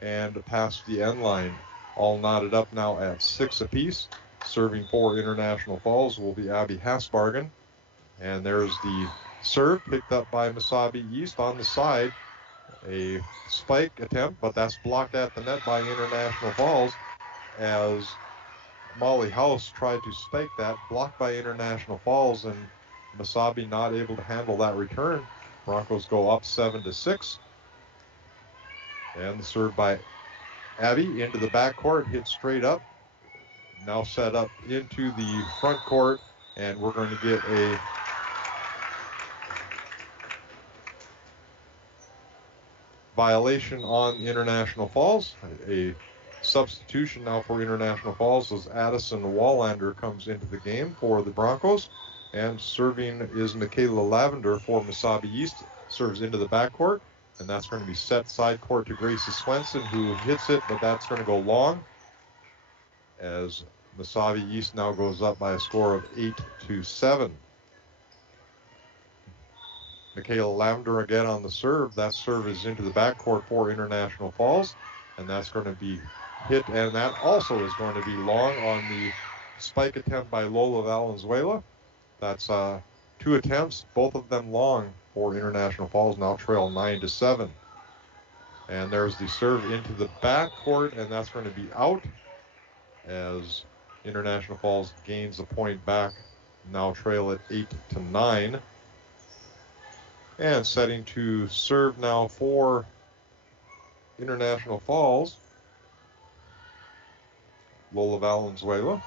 and past the end line. All knotted up now at 6 apiece. Serving for International Falls will be Abby Hasbargen. And there's the serve picked up by Mesabi East on the side. A spike attempt, but that's blocked at the net by International Falls as Molly House tried to spike that, blocked by International Falls, and Mesabi not able to handle that return. Broncos go up 7-6. And the serve by Abby into the backcourt, hit straight up. Now set up into the front court, and we're going to get a violation on International Falls. A substitution now for International Falls as Addison Wallander comes into the game for the Broncos. And serving is Michaela Lavender for Mesabi East. Serves into the backcourt, and that's going to be set side court to Gracie Swenson, who hits it, but that's going to go long as Mesabi East now goes up by a score of 8-7. Michaela Lavender again on the serve. That serve is into the backcourt for International Falls, and that's going to be hit, and that also is going to be long on the spike attempt by Lola Valenzuela. That's 2 attempts, both of them long for International Falls, now trail 9-7. And there's the serve into the backcourt, and that's going to be out as International Falls gains a point back, now trail at 8-9. And setting to serve now for International Falls, Lola Valenzuela.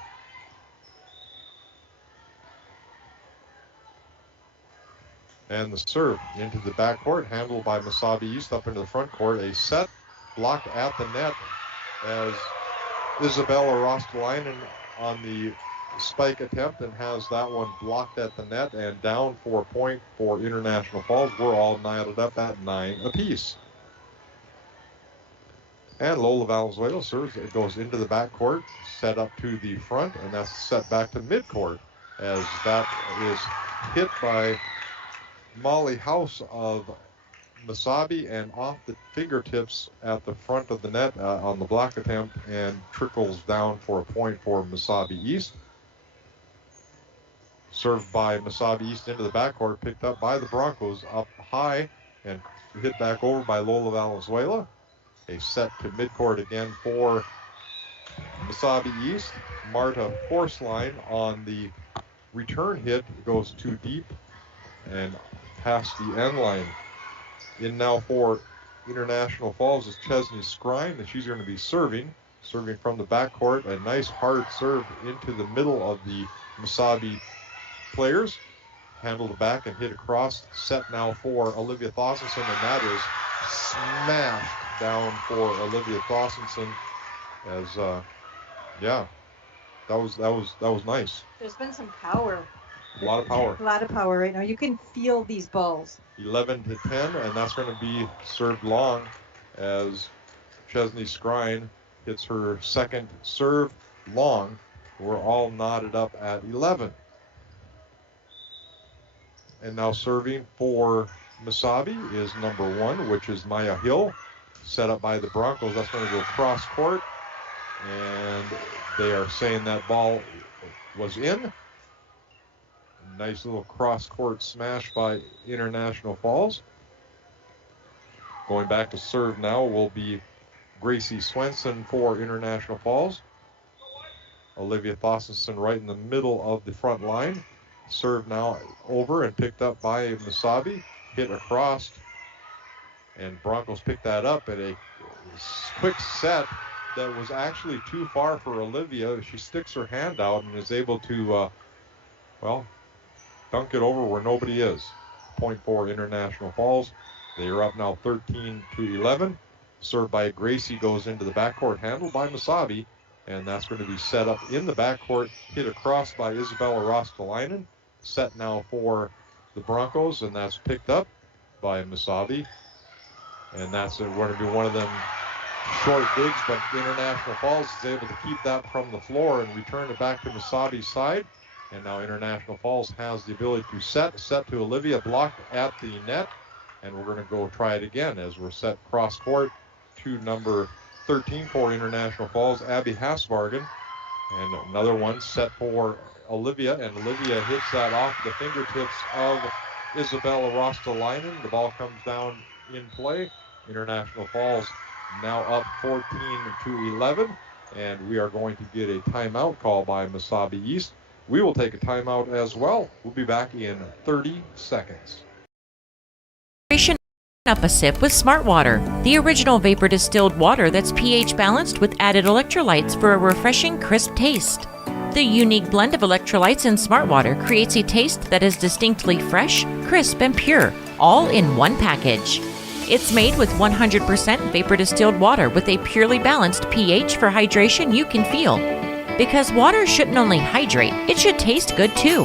And the serve into the backcourt, handled by Mesabi East up into the front court. A set blocked at the net as Isabella Rostalainen on the spike attempt and has that one blocked at the net and down for a point for International Falls. We're all knotted up at 9 apiece. And Lola Valenzuela serves. It goes into the backcourt, set up to the front, and that's set back to midcourt as that is hit by Molly House of Mesabi and off the fingertips at the front of the net on the block attempt and trickles down for a point for Mesabi East. Served by Mesabi East into the backcourt, picked up by the Broncos up high and hit back over by Lola Valenzuela. A set to midcourt again for Mesabi East. Marta Forceline on the return hit goes too deep and past the end line. In now for International Falls is Chesney Scrine, and she's going to be serving from the backcourt. A nice hard serve into the middle of the Mesabi players. Handled back and hit across. Set now for Olivia Thossenson, and that is smashed down for Olivia Thossenson. As that was nice. There's been some power. A lot of power. A lot of power right now. You can feel these balls. 11-10, and that's going to be served long as Chesney Scrine hits her second serve long. We're all knotted up at 11. And now serving for Mesabi is number 1, which is Maya Hill, set up by the Broncos. That's going to go cross court, and they are saying that ball was in. Nice little cross-court smash by International Falls. Going back to serve now will be Gracie Swenson for International Falls. Olivia Thossenson right in the middle of the front line. Serve now over and picked up by Mesabi. Hit across, and Broncos picked that up at a quick set that was actually too far for Olivia. She sticks her hand out and is able to, dunk it over where nobody is. Point for International Falls. They are up now 13-11. Served by Gracie goes into the backcourt, handled by Mesabi, and that's going to be set up in the backcourt, hit across by Isabella Rostalainen. Set now for the Broncos, and that's picked up by Mesabi. And that's going to be one of them short digs, but International Falls is able to keep that from the floor and return it back to Mesabi's side. And now International Falls has the ability to set to Olivia, blocked at the net. And we're going to go try it again as we're set cross court to number 13 for International Falls, Abby Hasbargen. And another one set for Olivia, and Olivia hits that off the fingertips of Isabella Rostalainen. The ball comes down in play. International Falls now up 14-11. and we are going to get a timeout call by Mesabi East. We will take a timeout as well. We'll be back in 30 seconds. Hydration up a sip with Smart Water, the original vapor distilled water that's pH balanced with added electrolytes for a refreshing, crisp taste. The unique blend of electrolytes in Smart Water creates a taste that is distinctly fresh, crisp, and pure, all in one package. It's made with 100% vapor distilled water with a purely balanced pH for hydration you can feel. Because water shouldn't only hydrate, it should taste good too.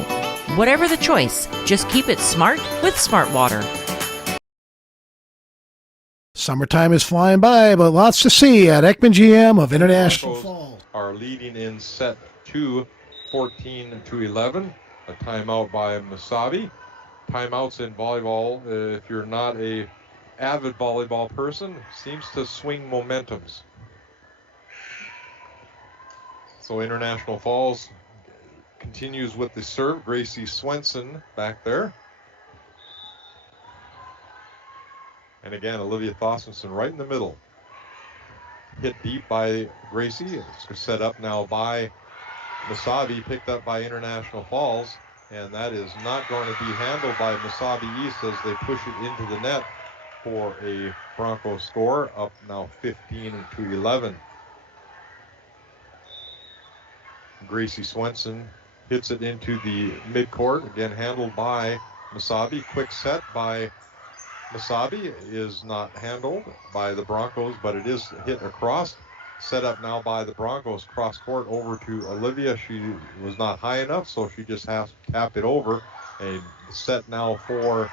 Whatever the choice, just keep it smart with Smart Water. Summertime is flying by, but lots to see at Ekman GM of International Broncos Falls. are leading in set 2, 14-11. A timeout by Mesabi. Timeouts in volleyball, if you're not a avid volleyball person, seems to swing momentums. So International Falls continues with the serve. Gracie Swenson back there. And again, Olivia Thorstenson right in the middle. Hit deep by Gracie. It's set up now by Mesabi, picked up by International Falls. And that is not going to be handled by Mesabi East as they push it into the net for a Broncos score, up now 15-11. Gracie Swenson hits it into the midcourt, again handled by Mesabi. Quick set by Mesabi is not handled by the Broncos, but it is hit across. Set up now by the Broncos, cross court over to Olivia. She was not high enough, so she just has to tap it over. A set now for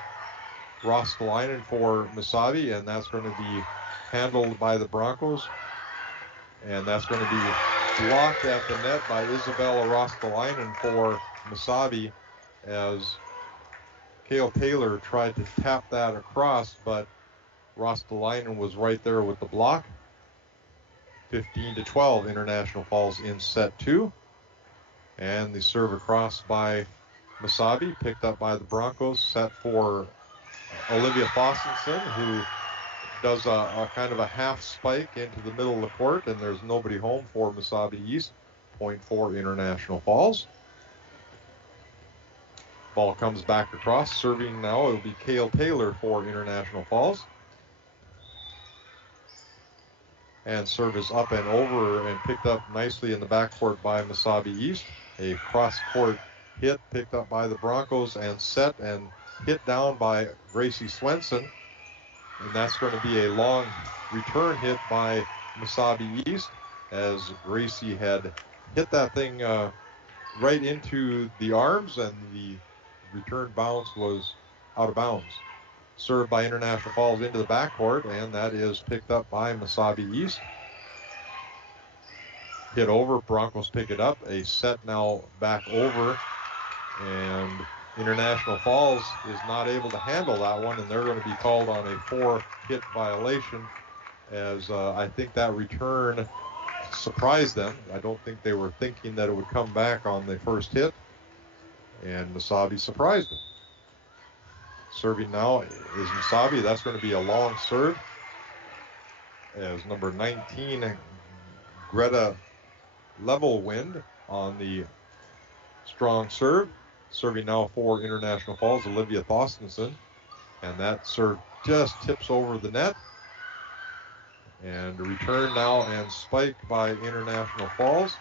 Rostalainen for Mesabi, and that's going to be handled by the Broncos. And that's going to be blocked at the net by Isabella Rostalainen for Mesabi as Kale Taylor tried to tap that across, but Rostalainen was right there with the block. 15-12, International Falls in set 2. And the serve across by Mesabi, picked up by the Broncos, set for Olivia Fostenson, who does a kind of a half spike into the middle of the court, and there's nobody home for Mesabi East. Point for International Falls. Ball comes back across. Serving now, it'll be Kale Taylor for International Falls. And serve is up and over and picked up nicely in the backcourt by Mesabi East. A cross-court hit picked up by the Broncos and set and hit down by Gracie Swenson. And that's going to be a long return hit by Mesabi East as Gracie had hit that thing right into the arms, and the return bounce was out of bounds. Served by International Falls into the backcourt, and that is picked up by Mesabi East. Hit over, Broncos pick it up. A set now back over, and International Falls is not able to handle that one, and they're going to be called on a 4-hit violation as I think that return surprised them. I don't think they were thinking that it would come back on the first hit, and Mesabi surprised them. Serving now is Mesabi. That's going to be a long serve as number 19, Greta Levelwind on the strong serve. Serving now for International Falls, Olivia Thorstenson. And that serve just tips over the net. And return now and spike by International Falls.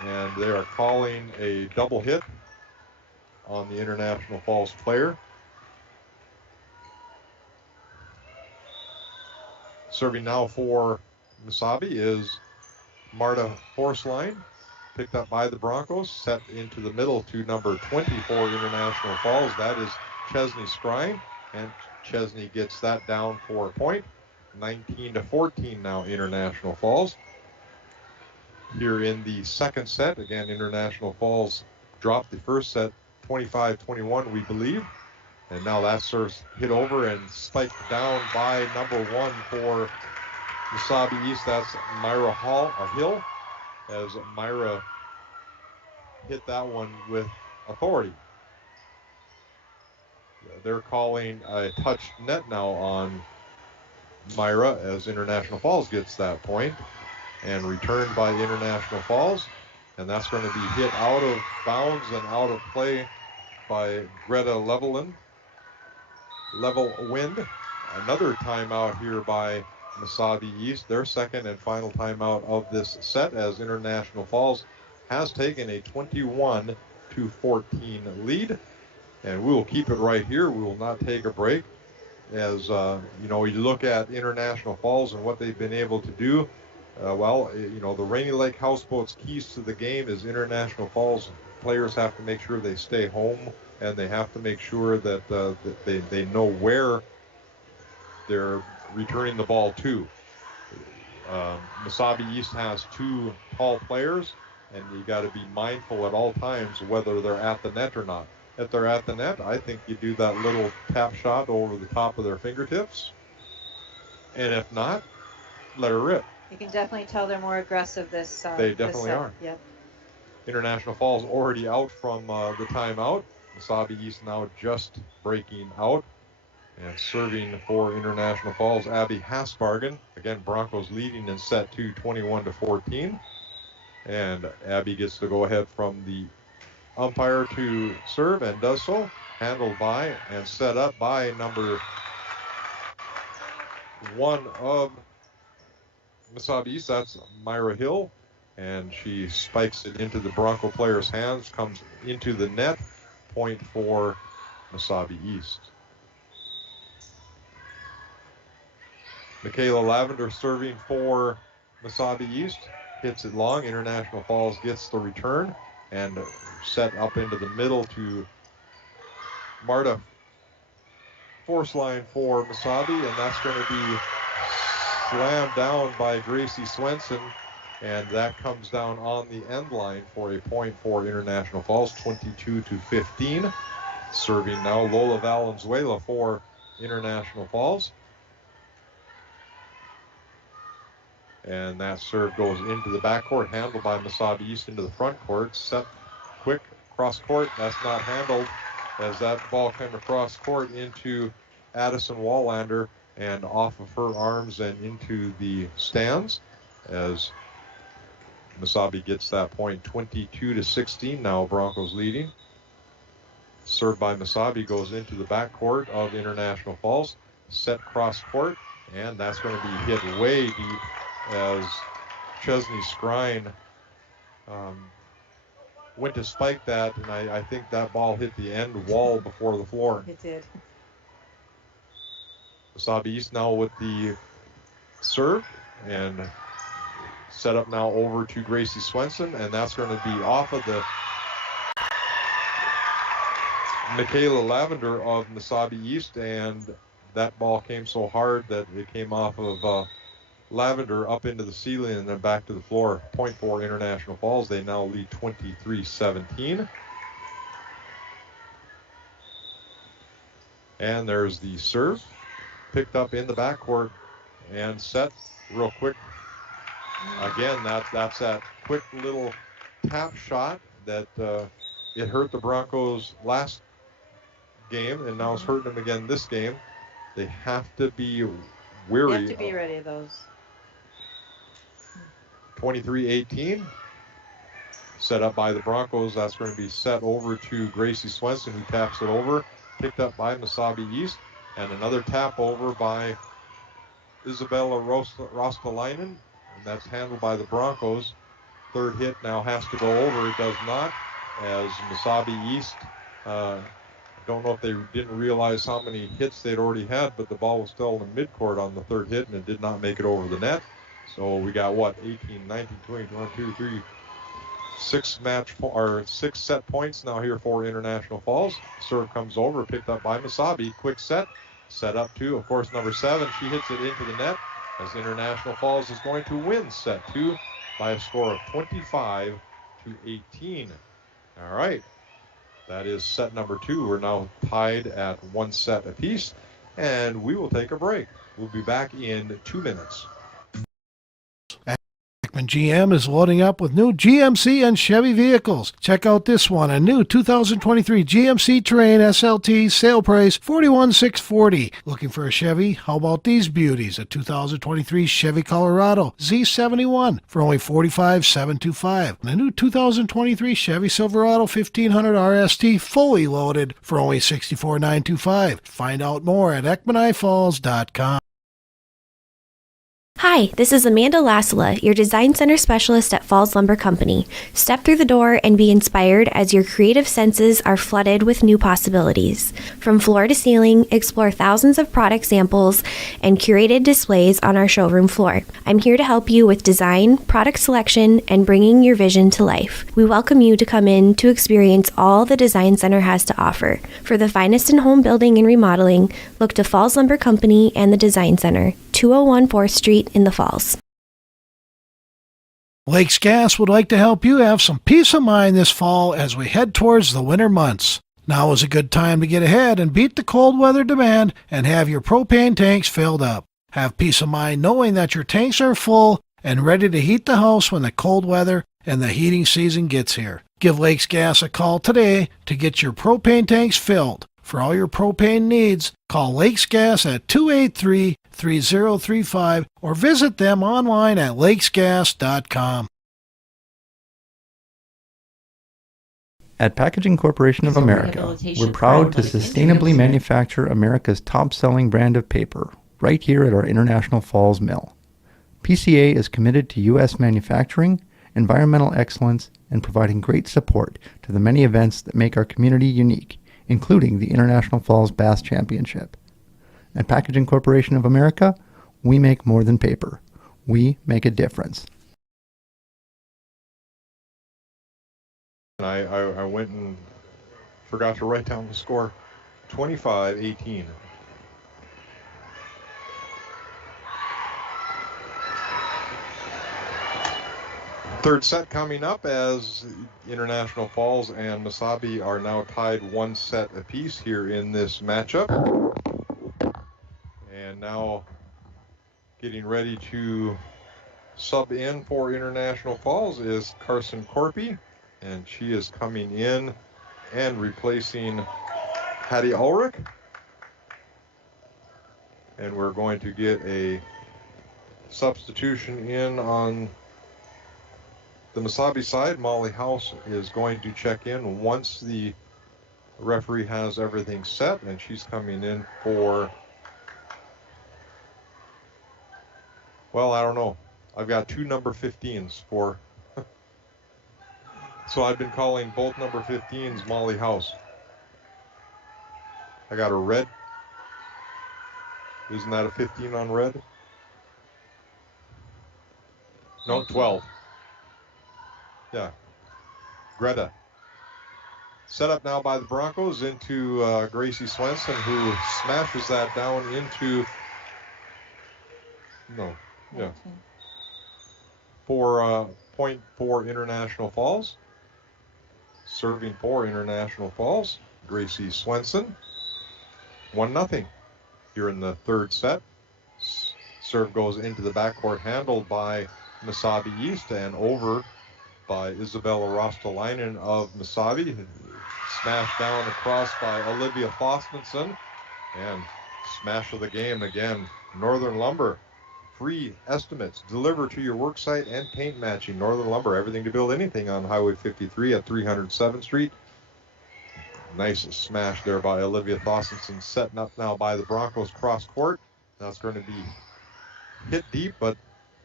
And they are calling a double hit on the International Falls player. Serving now for Mesabi is Marta Forsline, picked up by the Broncos, set into the middle to number 24 International Falls. That is Chesney Scrine, and Chesney gets that down for a point. 19-14 now International Falls. Here in the second set, again, International Falls dropped the first set 25-21, we believe. And now that serves hit over and spiked down by number 1 for Mesabi East. That's Myra Hill, as Myra hit that one with authority. They're calling a touched net now on Myra as International Falls gets that point. and returned by International Falls. And that's going to be hit out of bounds and out of play by Greta Levelwind. Another timeout here by Mesabi East, their second and final timeout of this set, as International Falls has taken a 21-14 lead. And we will keep it right here. We will not take a break. As you look at International Falls and what they've been able to do. The Rainy Lake Houseboats' keys to the game is International Falls players have to make sure they stay home, and they have to make sure that they know where they're returning the ball to. Mesabi East has two tall players, and you got to be mindful at all times whether they're at the net or not. If they're at the net, I think you do that little tap shot over the top of their fingertips. And if not, let her rip. You can definitely tell they're more aggressive this They definitely are. Yep. International Falls already out from the timeout. Mesabi East now just breaking out. And serving for International Falls, Abby Hasbargen. Again, Broncos leading in set 2, 21-14. And Abby gets to go ahead from the umpire to serve, and does so. Handled by and set up by number 1 of Mesabi East. That's Myra Hill. And she spikes it into the Bronco player's hands, comes into the net. Point for Mesabi East. Michaela Lavender serving for Mesabi East. Hits it long. International Falls gets the return and set up into the middle to Marta. Force line for Mesabi, and that's going to be slammed down by Gracie Swenson, and that comes down on the end line for a point for International Falls, 22-15. Serving now Lola Valenzuela for International Falls. And that serve goes into the backcourt, handled by Mesabi East into the front court. Set quick cross court. That's not handled, as that ball came across court into Addison Wallander and off of her arms and into the stands, as Mesabi gets that point. 22-16 now, Broncos leading. Served by Mesabi goes into the backcourt of International Falls. Set cross court, and that's going to be hit way deep, as Chesney Skrine went to spike that, and I think that ball hit the end wall before the floor. It did. Mesabi East now with the serve, and set up now over to Gracie Swenson, and that's going to be off of the Michaela Lavender of Mesabi East, and that ball came so hard that it came off of Lavender up into the ceiling and then back to the floor. Point for International Falls. They now lead 23-17. And there's the serve. Picked up in the backcourt and set real quick. Again, that's that quick little tap shot that it hurt the Broncos last game, and now it's hurting them again this game. They have to be weary. You have to be ready of those. 23-18. Set up by the Broncos. That's going to be set over to Gracie Swenson, who taps it over. Picked up by Mesabi East. And another tap over by Isabella Rostalainen. And that's handled by the Broncos. Third hit now has to go over. It does not, as Mesabi East, don't know if they didn't realize how many hits they'd already had, but the ball was still in the midcourt on the third hit, and it did not make it over the net. So we got 18, 19, 20, 1, 2, 3, 6 set points now here for International Falls. Serve comes over, picked up by Mesabi. Quick set up to, of course, number 7. She hits it into the net, as International Falls is going to win set 2 by a score of 25-18. All right. That is set number 2. We're now tied at 1 set apiece, and we will take a break. We'll be back in 2 minutes. Ekman GM is loading up with new GMC and Chevy vehicles. Check out this one, a new 2023 GMC Terrain SLT, sale price $41,640. Looking for a Chevy? How about these beauties? A 2023 Chevy Colorado Z71 for only $45,725. And a new 2023 Chevy Silverado 1500 RST fully loaded for only $64,925. Find out more at EkmanIFalls.com. Hi, this is Amanda Lassila, your Design Center Specialist at Falls Lumber Company. Step through the door and be inspired as your creative senses are flooded with new possibilities. From floor to ceiling, explore thousands of product samples and curated displays on our showroom floor. I'm here to help you with design, product selection, and bringing your vision to life. We welcome you to come in to experience all the Design Center has to offer. For the finest in home building and remodeling, look to Falls Lumber Company and the Design Center, 201 4th Street in the Falls. Lakes Gas would like to help you have some peace of mind this fall as we head towards the winter months. Now is a good time to get ahead and beat the cold weather demand and have your propane tanks filled up. Have peace of mind knowing that your tanks are full and ready to heat the house when the cold weather and the heating season gets here. Give Lakes Gas a call today to get your propane tanks filled. For all your propane needs, call Lakes Gas at 283-3035 or visit them online at lakesgas.com. At Packaging Corporation of America, we're proud to sustainably manufacture America's top-selling brand of paper right here at our International Falls mill. PCA is committed to U.S. manufacturing, environmental excellence, and providing great support to the many events that make our community unique, including the International Falls Bass Championship. At Packaging Corporation of America, we make more than paper. We make a difference. I went and forgot to write down the score. 25-18. Third set coming up as International Falls and Mesabi are now tied 1 set apiece here in this matchup. And now getting ready to sub in for International Falls is Carson Corpy, and she is coming in and replacing Hattie Ulrich. And we're going to get a substitution in on the Mesabi side. Molly House is going to check in once the referee has everything set, and she's coming in for, well, I don't know. I've got 2 number 15s for, so I've been calling both number 15s Molly House. I got a red. Isn't that a 15 on red? No, 12. Yeah, Greta. Set up now by the Broncos into Gracie Swenson, who smashes that down into, point for International Falls. Serving for International Falls, Gracie Swenson. 1-0 here in the third set. Serve goes into the backcourt, handled by Mesabi East and over by Isabella Rostalainen of Mesabi. Smashed down across by Olivia Fossmanson. And smash of the game again. Northern Lumber. Free estimates delivered to your work site and paint matching. Northern Lumber, everything to build anything on Highway 53 at 307th Street. Nice smash there by Olivia Fossmanson, setting up now by the Broncos cross court. That's going to be hit deep, but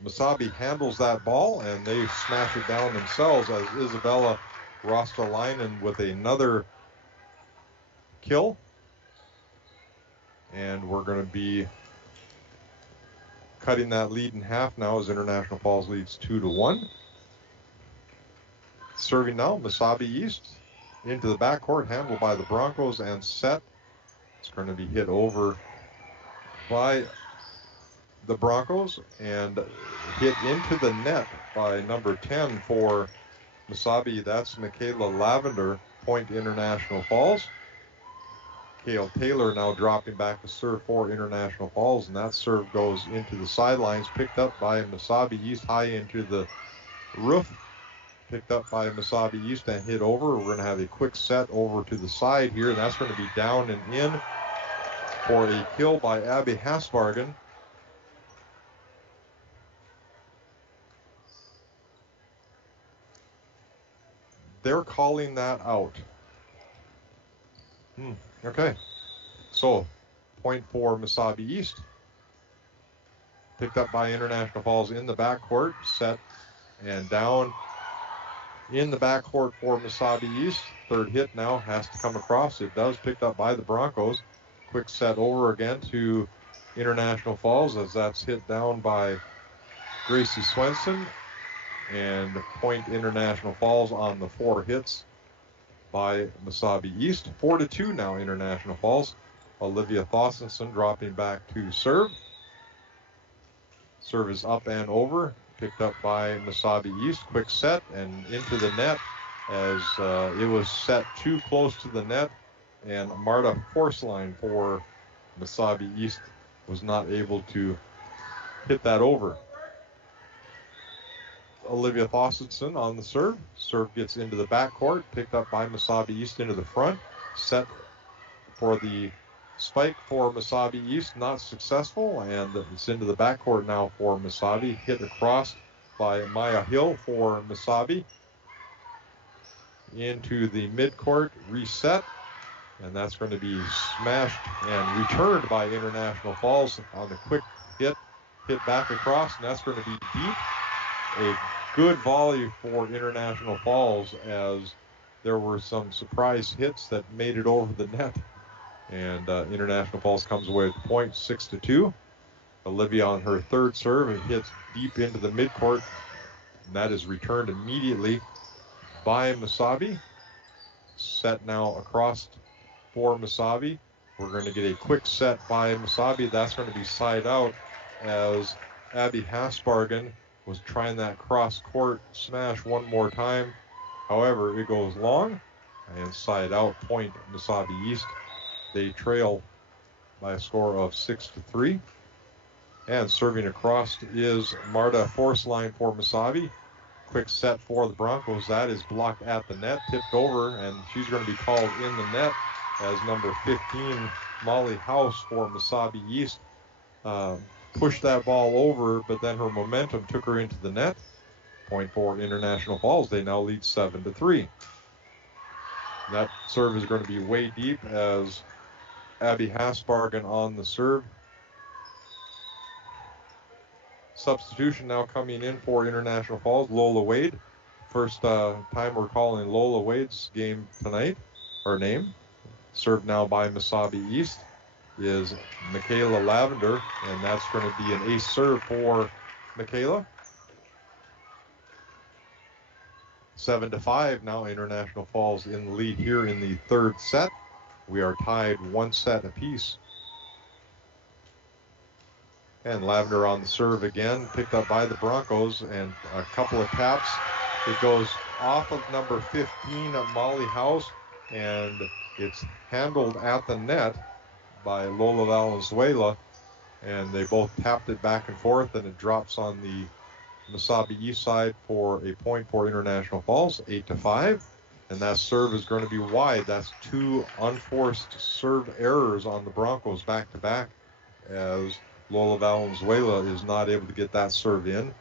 Mesabi handles that ball, and they smash it down themselves as Isabella Rostalainen with another kill. And we're going to be cutting that lead in half now as International Falls leads 2-1. Serving now, Mesabi East into the backcourt, handled by the Broncos and set. It's going to be hit over by the Broncos and hit into the net by number 10 for Mesabi. That's Michaela Lavender, point International Falls. Kale Taylor now dropping back to serve for International Falls, and that serve goes into the sidelines, picked up by Mesabi East high into the roof, picked up by Mesabi East and hit over. We're going to have a quick set over to the side here, and that's going to be down and in for a kill by Abby Hasbargen. They're calling that out. Okay. So, point for Mesabi East. Picked up by International Falls in the backcourt. Set and down in the backcourt for Mesabi East. Third hit now has to come across. It does. Picked up by the Broncos. Quick set over again to International Falls as that's hit down by Gracie Swenson. And point International Falls on the 4 hits by Mesabi East. 4-2 now International Falls. Olivia Thossenson dropping back to serve. Serve is up and over. Picked up by Mesabi East. Quick set and into the net as it was set too close to the net. And Marta Forceline for Mesabi East was not able to hit that over. Olivia Thossenson on the serve. Serve gets into the backcourt, picked up by Mesabi East into the front. Set for the spike for Mesabi East, not successful, and it's into the backcourt now for Mesabi. Hit across by Maya Hill for Mesabi. Into the midcourt, reset, and that's going to be smashed and returned by International Falls on the quick hit back across, and that's going to be deep. A good volley for International Falls as there were some surprise hits that made it over the net. And International Falls comes away with the point, 6-2. Olivia on her third serve, it hits deep into the midcourt, and that is returned immediately by Mesabi. Set now across for Mesabi. We're going to get a quick set by Mesabi. That's going to be side out as Abby Hasbargen was trying that cross-court smash one more time. However, it goes long and side out, point Mesabi East. They trail by a score of 6-3. And serving across is Marta Forceline for Mesabi. Quick set for the Broncos. That is blocked at the net, tipped over, and she's going to be called in the net as number 15, Molly House for Mesabi East. Pushed that ball over, but then her momentum took her into the net. Point for International Falls. They now lead 7-3. That serve is going to be way deep as Abby Hasbargen on the serve. Substitution now coming in for International Falls, Lola Wade. First time we're calling Lola Wade's game tonight, or name. Served now by Mesabi East is Michaela Lavender, and that's going to be an ace serve for Michaela. 7-5 now International Falls in the lead here in the third set. We are tied 1 set apiece. And Lavender on the serve again, picked up by the Broncos, and a couple of taps. It goes off of number 15, Molly House, and it's handled at the net by Lola Valenzuela, and they both tapped it back and forth, and it drops on the Mesabi East side for a point for International Falls, 8-5. And that serve is going to be wide. That's 2 unforced serve errors on the Broncos back to back as Lola Valenzuela is not able to get that serve in.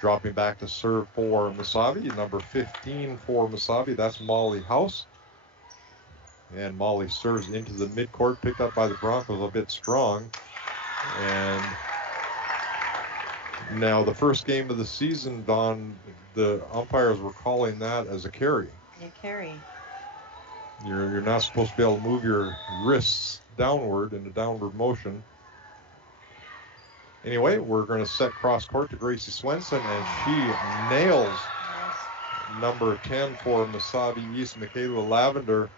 Dropping back to serve for Mesabi, number 15 for Mesabi, that's Molly House. And Molly serves into the midcourt, picked up by the Broncos a bit strong. And now the first game of the season, Don, the umpires were calling that as a carry. You carry. You're not supposed to be able to move your wrists downward in a downward motion. Anyway, we're going to set cross court to Gracie Swenson, and she nails number 10 for Mesabi East, Michaela Lavender,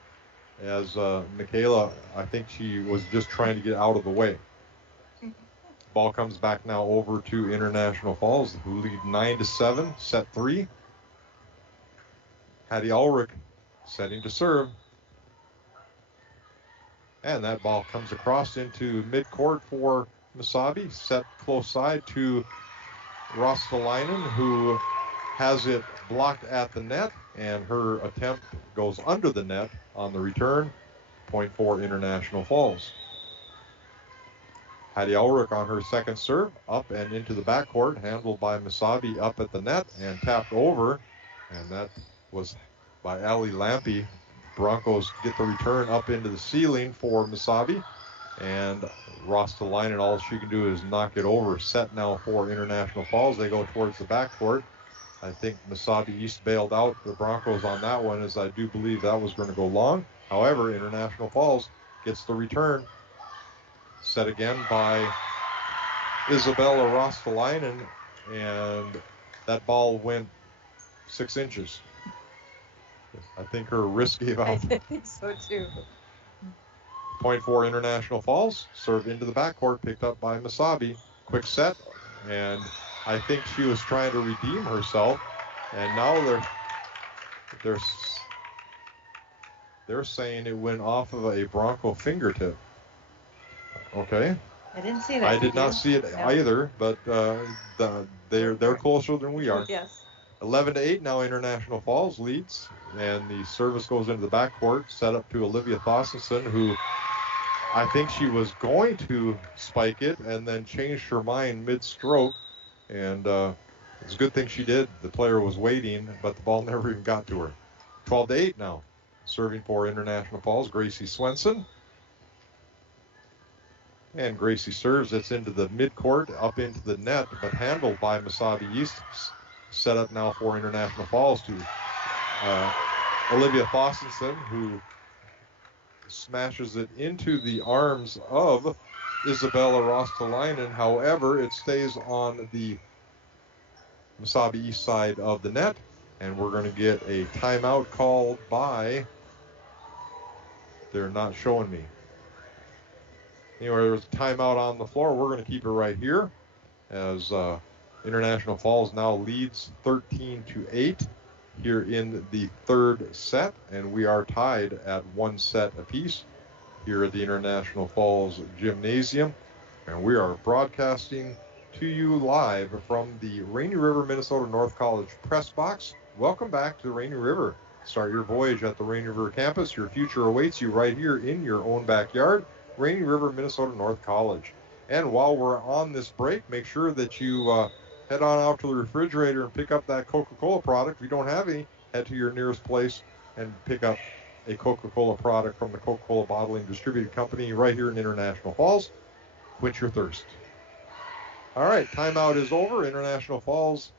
as Michaela, I think she was just trying to get out of the way. Ball comes back now over to International Falls, who lead 9-7, set 3. Hattie Ulrich setting to serve. And that ball comes across into midcourt for Mesabi, set close side to Rostalainen, who has it blocked at the net, and her attempt goes under the net on the return. Point for International Falls. Heidi Ulrich on her second serve, up and into the backcourt, handled by Mesabi up at the net and tapped over, and that was by Ali Lampe. Broncos get the return up into the ceiling for Mesabi, and Rostalainen, all she can do is knock it over. Set now for International Falls. They go towards the backcourt. I think Mesabi East bailed out the Broncos on that one, as I do believe that was going to go long. However, International Falls gets the return. Set again by Isabella Rostalainen, and that ball went 6 inches. I think her wrist gave out. I think so too. Point for International Falls. Serve into the backcourt, picked up by Mesabi. Quick set, and I think she was trying to redeem herself, and now they're saying it went off of a Bronco fingertip. Okay. I didn't see that. I did not see it either, but they're closer than we are. Yes. 11-8 now. International Falls leads, and the service goes into the backcourt, set up to Olivia Thossenson, who I think she was going to spike it and then changed her mind mid-stroke, and it's a good thing she did. The player was waiting, but the ball never even got to her. 12-8 now. Serving for International Falls, Gracie Swenson. And Gracie serves. It's into the midcourt, up into the net, but handled by Mesabi East. Set up now for International Falls to Olivia Thossenson, who smashes it into the arms of Isabella Rostalainen. However, it stays on the Mesabi East side of the net, and we're going to get a timeout called by, they're not showing me. Anyway, there's a timeout on the floor. We're going to keep it right here as International Falls now leads 13-8 here in the third set, and we are tied at 1 set apiece here at the International Falls Gymnasium, and we are broadcasting to you live from the Rainy River, Minnesota North College press box. Welcome back to Rainy River. Start your voyage at the Rainy River campus. Your future awaits you right here in your own backyard. Rainy River, Minnesota North College. And while we're on this break, make sure that you head on out to the refrigerator and pick up that Coca-Cola product. If you don't have any, head to your nearest place and pick up a Coca-Cola product from the Coca-Cola Bottling Distributed Company right here in International Falls. Quench your thirst. All right, timeout is over. International Falls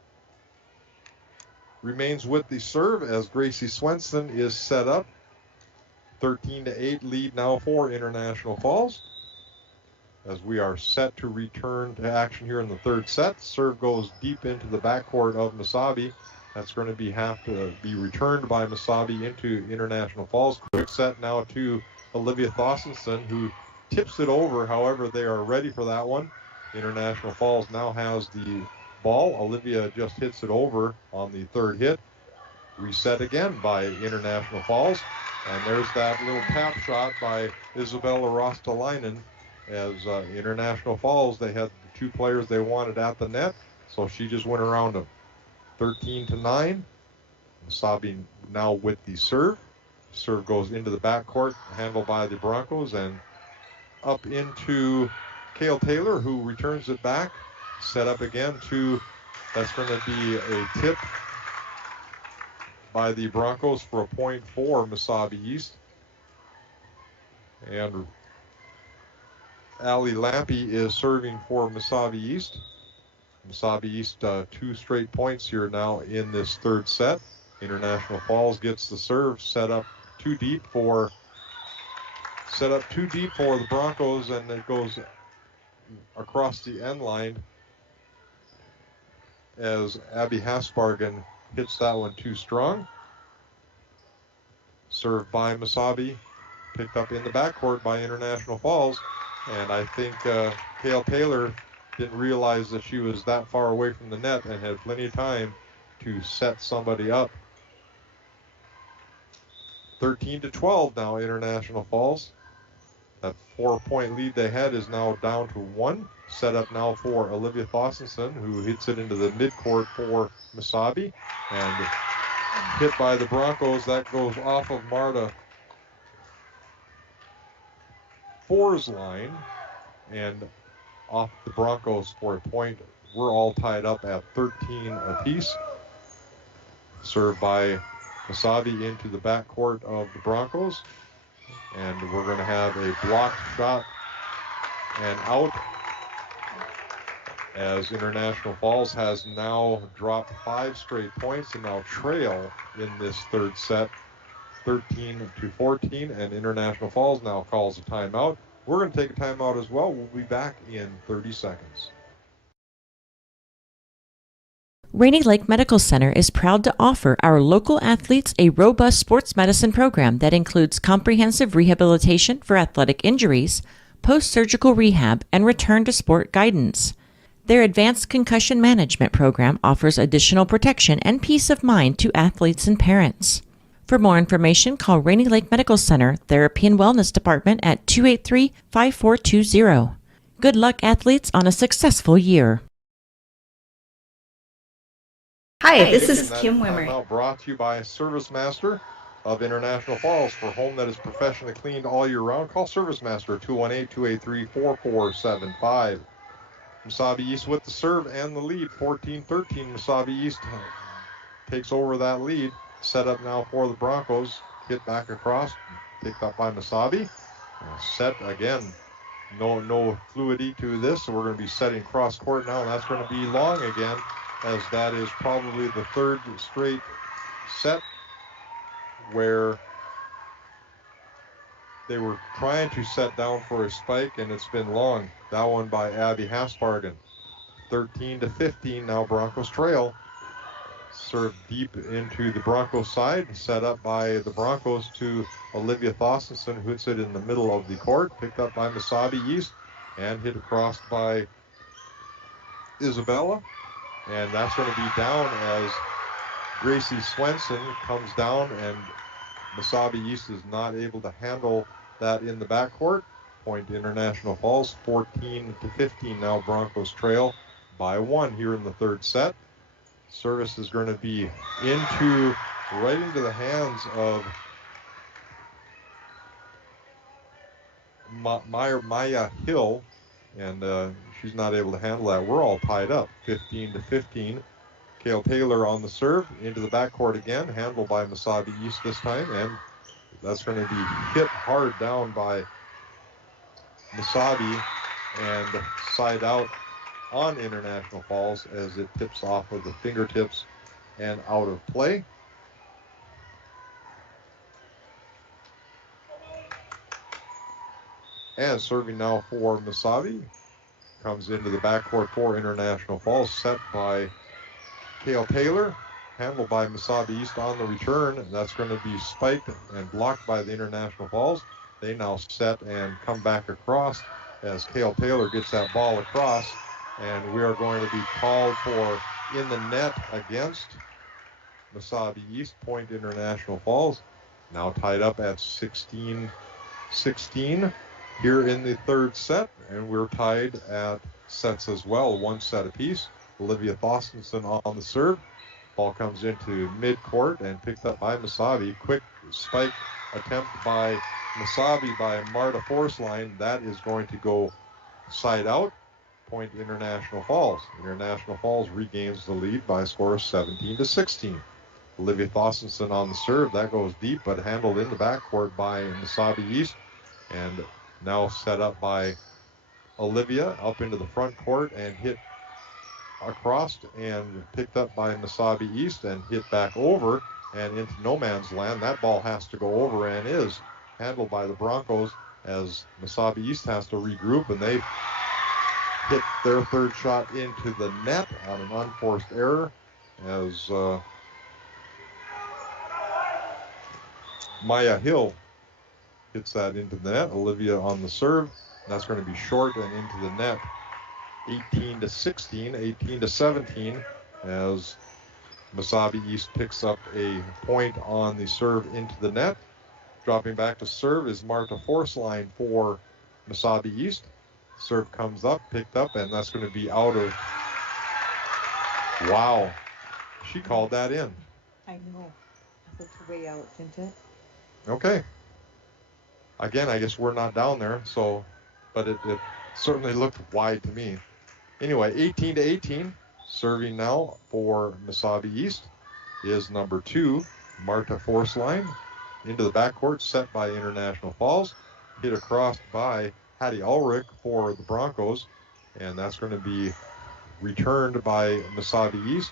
remains with the serve as Gracie Swenson is set up. 13-8 lead now for International Falls, as we are set to return to action here in the third set. Serve goes deep into the backcourt of Mesabi. That's going to have to be returned by Mesabi into International Falls. Quick set now to Olivia Thossenson, who tips it over. However, they are ready for that one. International Falls now has the ball. Olivia just hits it over on the third hit. Reset again by International Falls. And there's that little tap shot by Isabella Rostalainen, as International Falls, they had the 2 players they wanted at the net, so she just went around them. 13-9. Mesabi now with the serve. Serve goes into the backcourt, handled by the Broncos, and up into Kale Taylor, who returns it back. Set up again that's going to be a tip by the Broncos for a point for Mesabi East. And Ali Lampe is serving for Mesabi East. Mesabi East 2 straight points here now in this third set. International Falls gets the serve set up too deep for the Broncos, and it goes across the end line as Abby Haspargan hits that one too strong. Served by Mesabi, picked up in the backcourt by International Falls, and I think Kale Taylor didn't realize that she was that far away from the net and had plenty of time to set somebody up. 13-12 now, International Falls. That 4-point lead they had is now down to 1. Set up now for Olivia Thorstensen, who hits it into the midcourt for Mesabi. And hit by the Broncos. That goes off of Marta Four's line and off the Broncos for a point. We're all tied up at 13 apiece. Served by Mesabi into the backcourt of the Broncos. And we're going to have a blocked shot and out, as International Falls has now dropped 5 straight points and now trail in this third set 13-14, and International Falls now calls a timeout. We're going to take a timeout as well. We'll be back in 30 seconds. Rainy Lake Medical Center is proud to offer our local athletes a robust sports medicine program that includes comprehensive rehabilitation for athletic injuries, post-surgical rehab, and return to sport guidance. Their advanced concussion management program offers additional protection and peace of mind to athletes and parents. For more information, call Rainy Lake Medical Center Therapy and Wellness Department at 283-5420. Good luck, athletes, on a successful year. Hi, this is Kim Wimmer. Timeout brought to you by Service Master of International Falls. For home that is professionally cleaned all year round, call Service Master 218-283-4475. Mesabi East with the serve and the lead, 14-13. Mesabi East takes over that lead. Set up now for the Broncos. Hit back across, picked up by Mesabi. Set again. No fluidity to this, so we're going to be setting cross court now, and that's going to be long again, as that is probably the third straight set where they were trying to set down for a spike, and it's been long. That one by Abby Haspargan. 13-15, now Broncos trail. Served deep into the Broncos side, set up by the Broncos to Olivia Thorstensen, who hits it in the middle of the court, picked up by Mesabi East, and hit across by Isabella. And that's going to be down as Gracie Swenson comes down, and Mesabi East is not able to handle that in the backcourt. Point to International Falls, 14-15 now. Broncos trail by 1 here in the third set. Service is going to be right into the hands of Maya Hill, and she's not able to handle that. We're all tied up, 15-15. Kale Taylor on the serve, into the backcourt again, handled by Mesabi East this time, and that's going to be hit hard down by Mesabi and side out on International Falls as it tips off of the fingertips and out of play. And serving now for Mesabi, comes into the backcourt for International Falls, set by Kale Taylor, handled by Mesabi East on the return, and that's going to be spiked and blocked by the International Falls. They now set and come back across as Kale Taylor gets that ball across, and we are going to be called for in the net against Mesabi East. Point International Falls, now tied up at 16-16 here in the third set, and we're tied at sets as well, 1 set apiece. Olivia Thorstensen on the serve. Ball comes into midcourt and picked up by Mesabi. Quick spike attempt by Mesabi by Marta Forsline. That is going to go side out. Point International Falls. International Falls regains the lead by a score of 17-16. Olivia Thorstensen on the serve. That goes deep, but handled in the backcourt by Mesabi East. And now set up by Olivia up into the front court and hit across and picked up by Mesabi East and hit back over and into no man's land. That ball has to go over and is handled by the Broncos as Mesabi East has to regroup, and they hit their third shot into the net on an unforced error as Maya Hill hits that into the net. Olivia on the serve. That's going to be short and into the net. 18-16, 18-17 as Mesabi East picks up a point on the serve into the net. Dropping back to serve is Marta Forsline for Mesabi East. Serve comes up, picked up, and that's going to be out of... Wow. She called that in. I know. It looked way out, didn't it? Okay. Again, I guess we're not down there, so, but it certainly looked wide to me. Anyway, 18-18, serving now for Mesabi East is number 2, Marta Forsline. Into the backcourt, set by International Falls. Hit across by Hattie Ulrich for the Broncos, and that's going to be returned by Mesabi East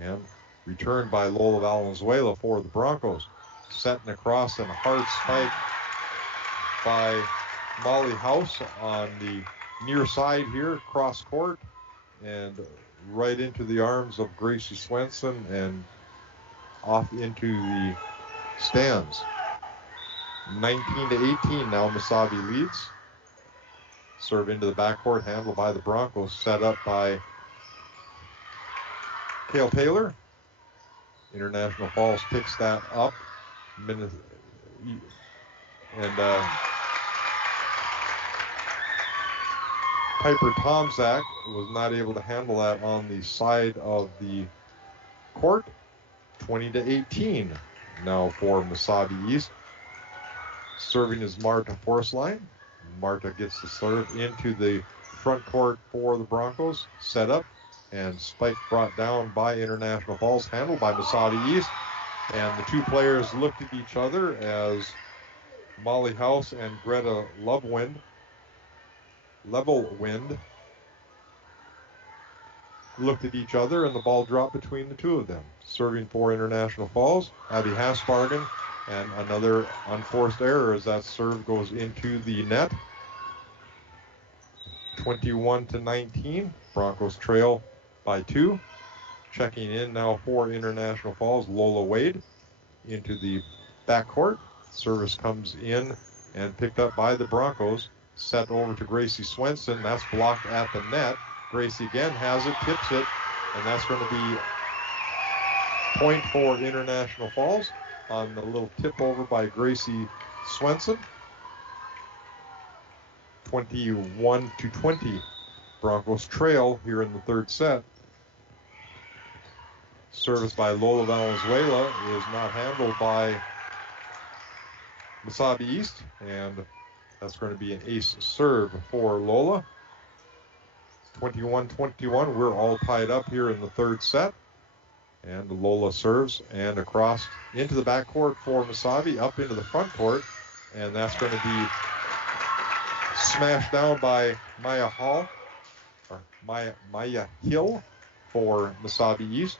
and returned by Lola Valenzuela for the Broncos. Setting across and a hard spike by Molly House on the near side here, cross court, and right into the arms of Gracie Swenson and off into the stands. 19-18 now Mesabi leads. Serve into the backcourt, handled by the Broncos, set up by Kale Taylor. International Falls picks that up. Piper Tomzak was not able to handle that on the side of the court. 20-18 now for Mesabi East. Serving is Marta Forsline. Marta gets the serve into the front court for the Broncos. Set up and spike brought down by International Falls, handled by Mesabi East. And the two players looked at each other as Molly House and Greta Levelwind looked at each other, and the ball dropped between the two of them. Serving for International Falls, Abby Hasbargen, and another unforced error as that serve goes into the net. 21-19, Broncos trail by 2. Checking in now for International Falls, Lola Wade into the backcourt. Service comes in and picked up by the Broncos. Set over to Gracie Swenson. That's blocked at the net. Gracie again has it, tips it, and that's going to be point for International Falls on the little tip over by Gracie Swenson. 21-20. Broncos trail here in the third set. Service by Lola Valenzuela is not handled by Mesabi East, and that's going to be an ace serve for Lola. 21-21, we're all tied up here in the third set. And Lola serves and across into the backcourt for Mesabi, up into the front court, and that's going to be smashed down by Maya Hill for Mesabi East.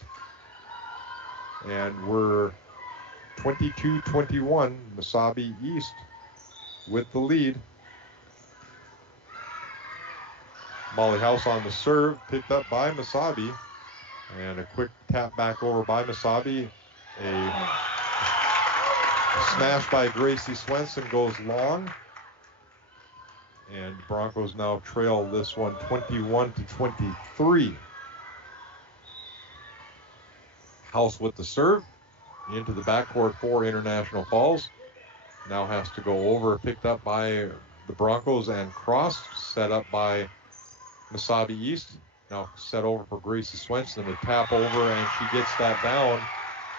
And we're 22-21, Mesabi East with the lead. Molly House on the serve, picked up by Mesabi. And a quick tap back over by Mesabi. A smash by Gracie Swenson goes long. And Broncos now trail this one 21-23. House with the serve. Into the backcourt for International Falls. Now has to go over, picked up by the Broncos and crossed. Set up by Mesabi East. Now set over for Gracie Swenson to tap over, and she gets that down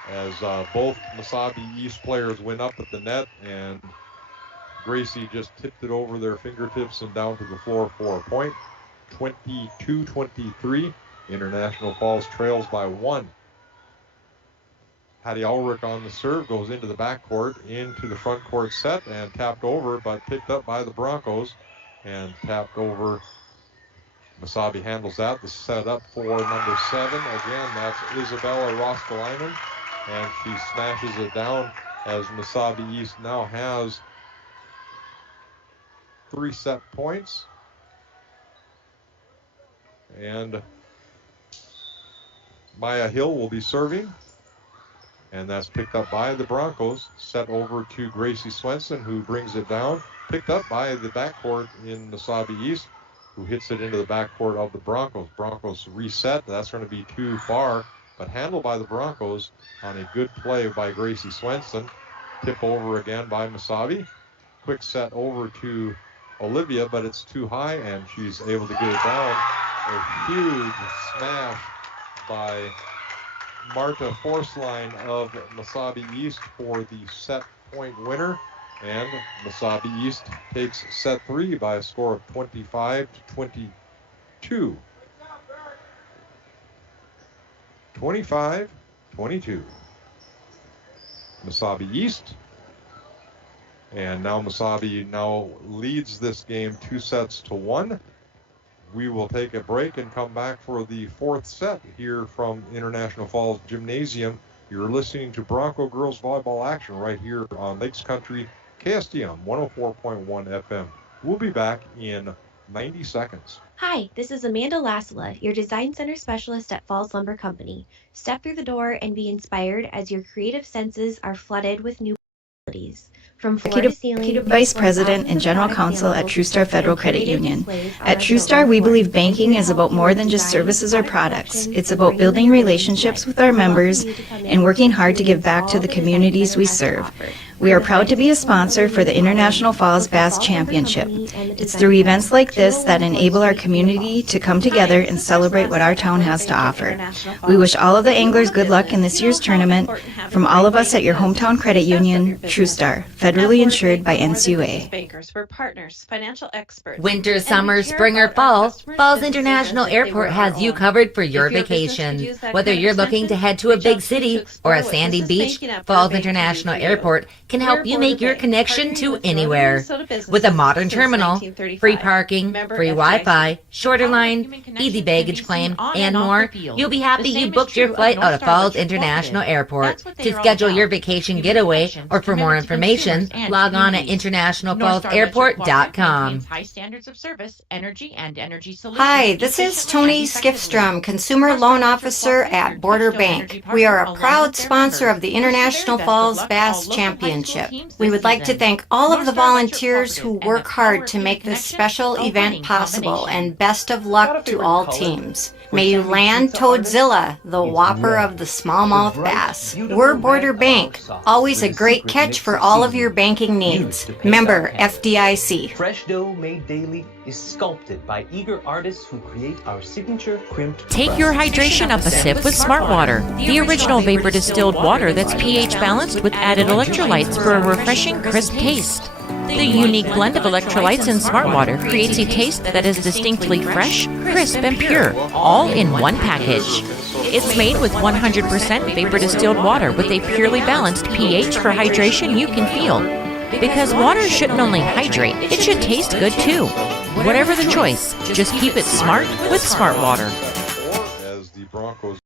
as both Mesabi East players went up at the net, and Gracie just tipped it over their fingertips and down to the floor for a point. 22-23. International Falls trails by 1. Hattie Ulrich on the serve, goes into the backcourt, into the front court set, and tapped over, but picked up by the Broncos and tapped over. Mesabi handles that. The setup for number 7. Again, that's Isabella Rostalainen, and she smashes it down as Mesabi East now has 3 set points. And Maya Hill will be serving. And that's picked up by the Broncos. Set over to Gracie Swenson, who brings it down. Picked up by the backcourt in Mesabi East, who hits it into the backcourt of the Broncos. Broncos reset. That's going to be too far, but handled by the Broncos on a good play by Gracie Swenson. Tip over again by Mesabi. Quick set over to Olivia, but it's too high, and she's able to get it down. A huge smash by Marta Forsline of Mesabi East for the set point winner. And Mesabi East takes set 3 by a score of 25-22. 25-22. Mesabi East. And now Mesabi now leads this game 2-1. We will take a break and come back for the fourth set here from International Falls Gymnasium. You're listening to Bronco Girls Volleyball action right here on Lakes Country KSTM 104.1 FM. We'll be back in 90 seconds. Hi, this is Amanda Lassila, your Design Center Specialist at Falls Lumber Company. Step through the door and be inspired as your creative senses are flooded with new possibilities. From floor to ceiling, Executive Vice President and General Counsel at TrueStar Federal Credit Union. At TrueStar, we believe banking is about more than just services or products. It's about building relationships with our members and working hard to give back to the communities we serve. We are proud to be a sponsor for the International Falls Bass Championship. It's through events like this that enable our community to come together and celebrate what our town has to offer. We wish all of the anglers good luck in this year's tournament. From all of us at your hometown credit union, TrueStar, federally insured by NCUA. Bankers for partners, financial experts. Winter, summer, spring, or fall, Falls International Airport has you covered for your vacation. Whether you're looking to head to a big city or a sandy beach, Falls International Airport can help you make your connection to anywhere. With a modern terminal, free parking, free Wi-Fi, shorter line, easy baggage claim, and more, you'll be happy you booked your flight out of Falls International Airport. To schedule your vacation getaway or for more information, log on at internationalfallsairport.com. High standards of service, energy, and energy solutions. Hi, this is Tony Skifstrom, Consumer Loan Officer at Border Bank. We are a proud sponsor of the International Falls Bass Championship. We would like to thank all of the volunteers who work hard to make this special event possible, and best of luck to all teams. May you land Toadzilla, the whopper of the smallmouth bass. We're Border Bank, always a great catch for all of your banking needs. Member FDIC. Fresh dough made daily is sculpted by eager artists who create our signature crimped. Take your hydration up a sip with Smart Water, the original vapor distilled water that's pH balanced with added electrolytes for a refreshing, crisp taste. The unique blend of electrolytes in Smart Water creates a taste that is distinctly fresh, crisp, and pure, all in one package. It's made with 100% vapor distilled water with a purely balanced pH for hydration you can feel. Because water shouldn't only hydrate, it should taste good too. Whatever the choice, just keep it smart with Smart Water. As the Broncos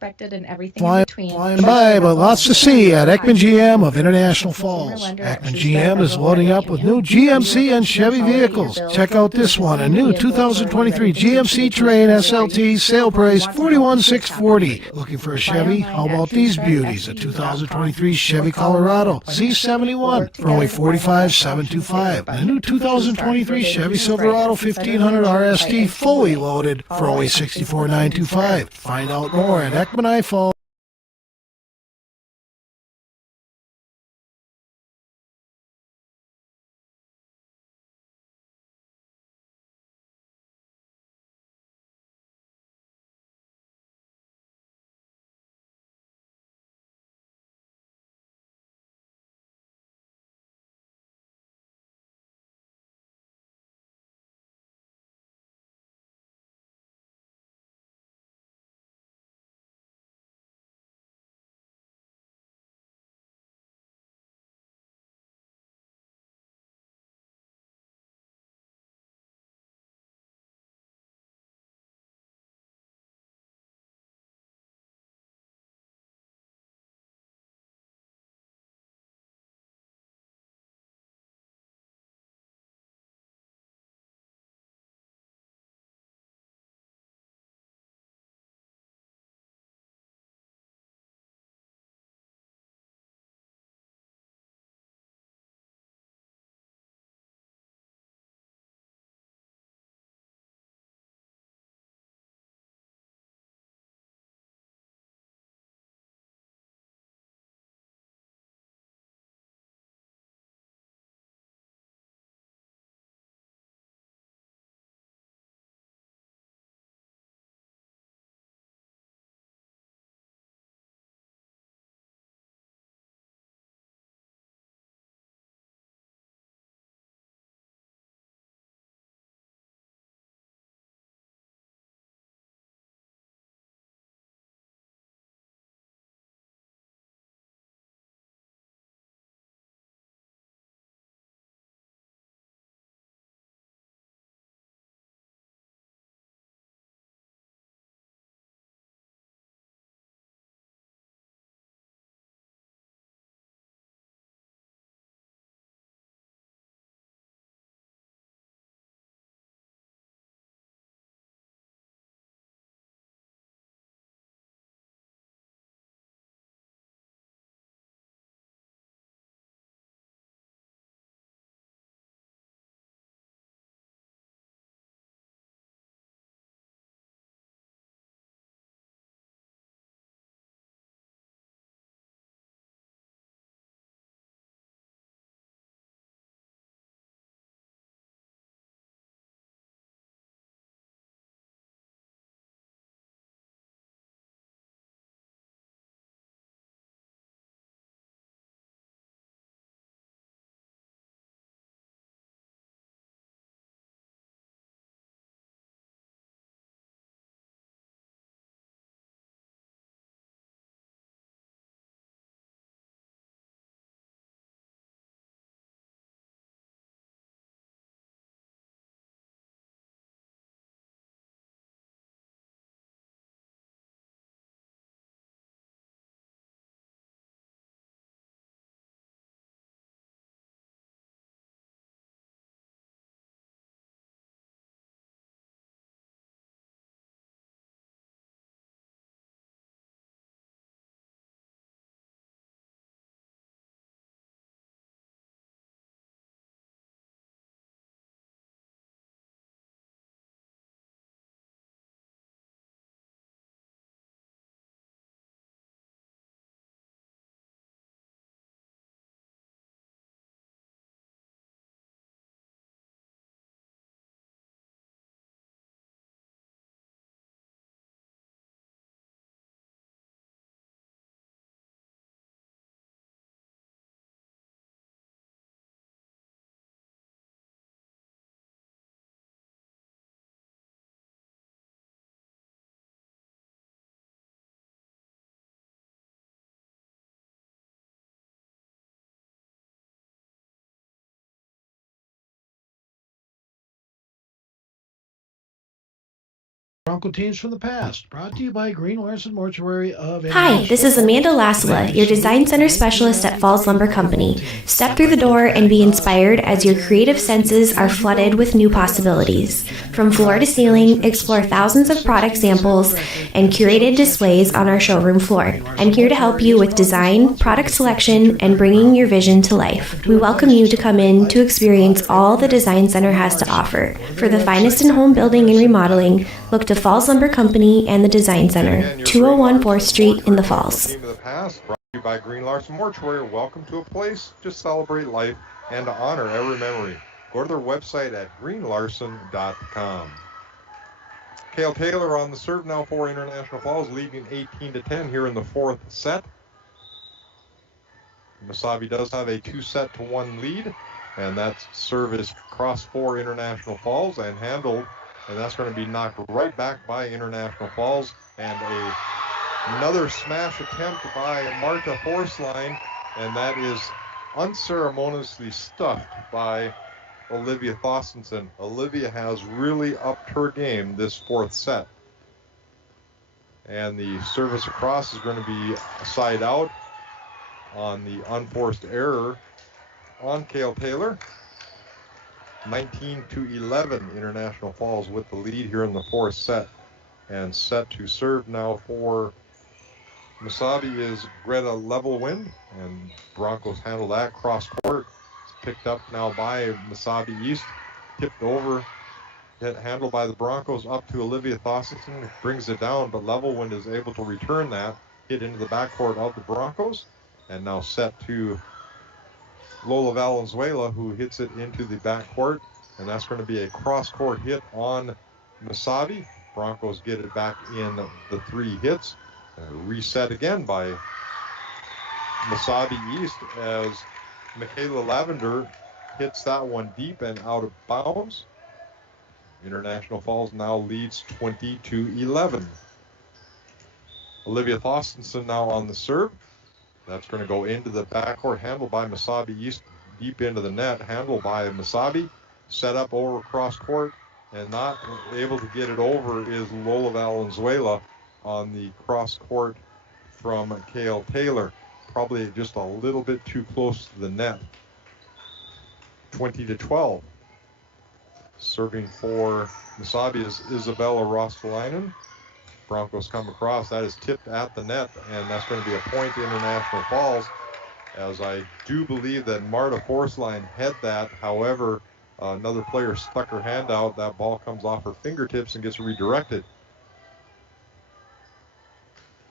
expected and everything Flying, in between. flying by, but lots to see at Ekman GM of International Falls. Ekman GM is loading up with new GMC and Chevy vehicles. Check out this one, a new 2023 GMC Terrain SLT, sale price $41,640. Looking for a Chevy? How about these beauties? A 2023 Chevy Colorado C71 for only $45,725. And a new 2023 Chevy Silverado 1500 RST fully loaded for only $64,925. Find out more at Ekman I Falls. Bronco teams from the past. Brought to you by Green Larson Mortuary of Hi, this is Amanda Lasla, your design center specialist at Falls Lumber Company. Step through the door and be inspired as your creative senses are flooded with new possibilities. From floor to ceiling, explore thousands of product samples and curated displays on our showroom floor. I'm here to help you with design, product selection, and bringing your vision to life. We welcome you to come in to experience all the Design Center has to offer. For the finest in home building and remodeling, look to Falls Lumber Company and the Design Center, 201 4th Street in the Falls. Team of the past, brought to you by Green Larson Mortuary. Welcome to a place to celebrate life and to honor every memory. Go to their website at greenlarson.com. Cale Taylor on the serve now for International Falls, leading 18-10 here in the fourth set. Mesabi does have a 2-1 lead, and that serve is cross for International Falls and handled, and that's going to be knocked right back by International Falls. And another smash attempt by Marta Forsline, and that is unceremoniously stuffed by Olivia Thorstensen. Olivia has really upped her game this fourth set. And the service across is going to be a side out on the unforced error on Cale Taylor. 19-11, International Falls with the lead here in the fourth set. And set to serve now for Mesabi is Greta Levelwind, and Broncos handle that cross court. Picked up now by Mesabi East, tipped over, handled by the Broncos up to Olivia Thorstensen, brings it down, but Levelwind is able to return that, hit into the backcourt of the Broncos, and now set to Lola Valenzuela, who hits it into the backcourt, and that's going to be a cross-court hit on Mesabi. Broncos get it back in the three hits. Reset again by Mesabi East as Michaela Lavender hits that one deep and out of bounds. International Falls now leads 20-11. Olivia Thorstensen now on the serve. That's going to go into the backcourt, handled by Mesabi East, deep into the net, handled by Mesabi. Set up over cross court, and not able to get it over is Lola Valenzuela on the cross court from Cale Taylor. Probably just a little bit too close to the net. 20-12. Serving for Mesabi is Isabella Rostalainen. Broncos come across. That is tipped at the net, and that's going to be a point to International Falls, as I do believe that Marta Forsline had that. However, another player stuck her hand out. That ball comes off her fingertips and gets redirected.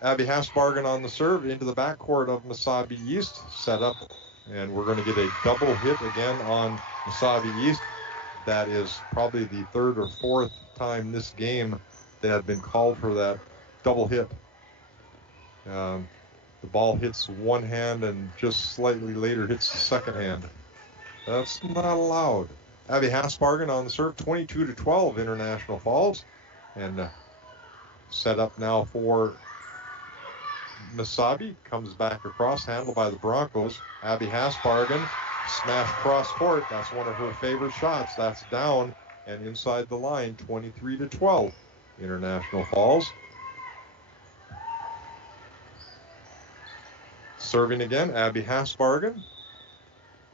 Abby Hasbargen on the serve into the backcourt of Mesabi East. Set up, and we're going to get a double hit again on Mesabi East. That is probably the third or fourth time this game they had been called for that double hit. The ball hits one hand and just slightly later hits the second hand. That's not allowed. Abby Hasbargen on the serve, 22-12, International Falls. And set up now for Mesabi. Comes back across, handled by the Broncos. Abby Hasbargen, smash cross court. That's one of her favorite shots. That's down and inside the line, 23-12. International Falls. Serving again, Abby Hasbargen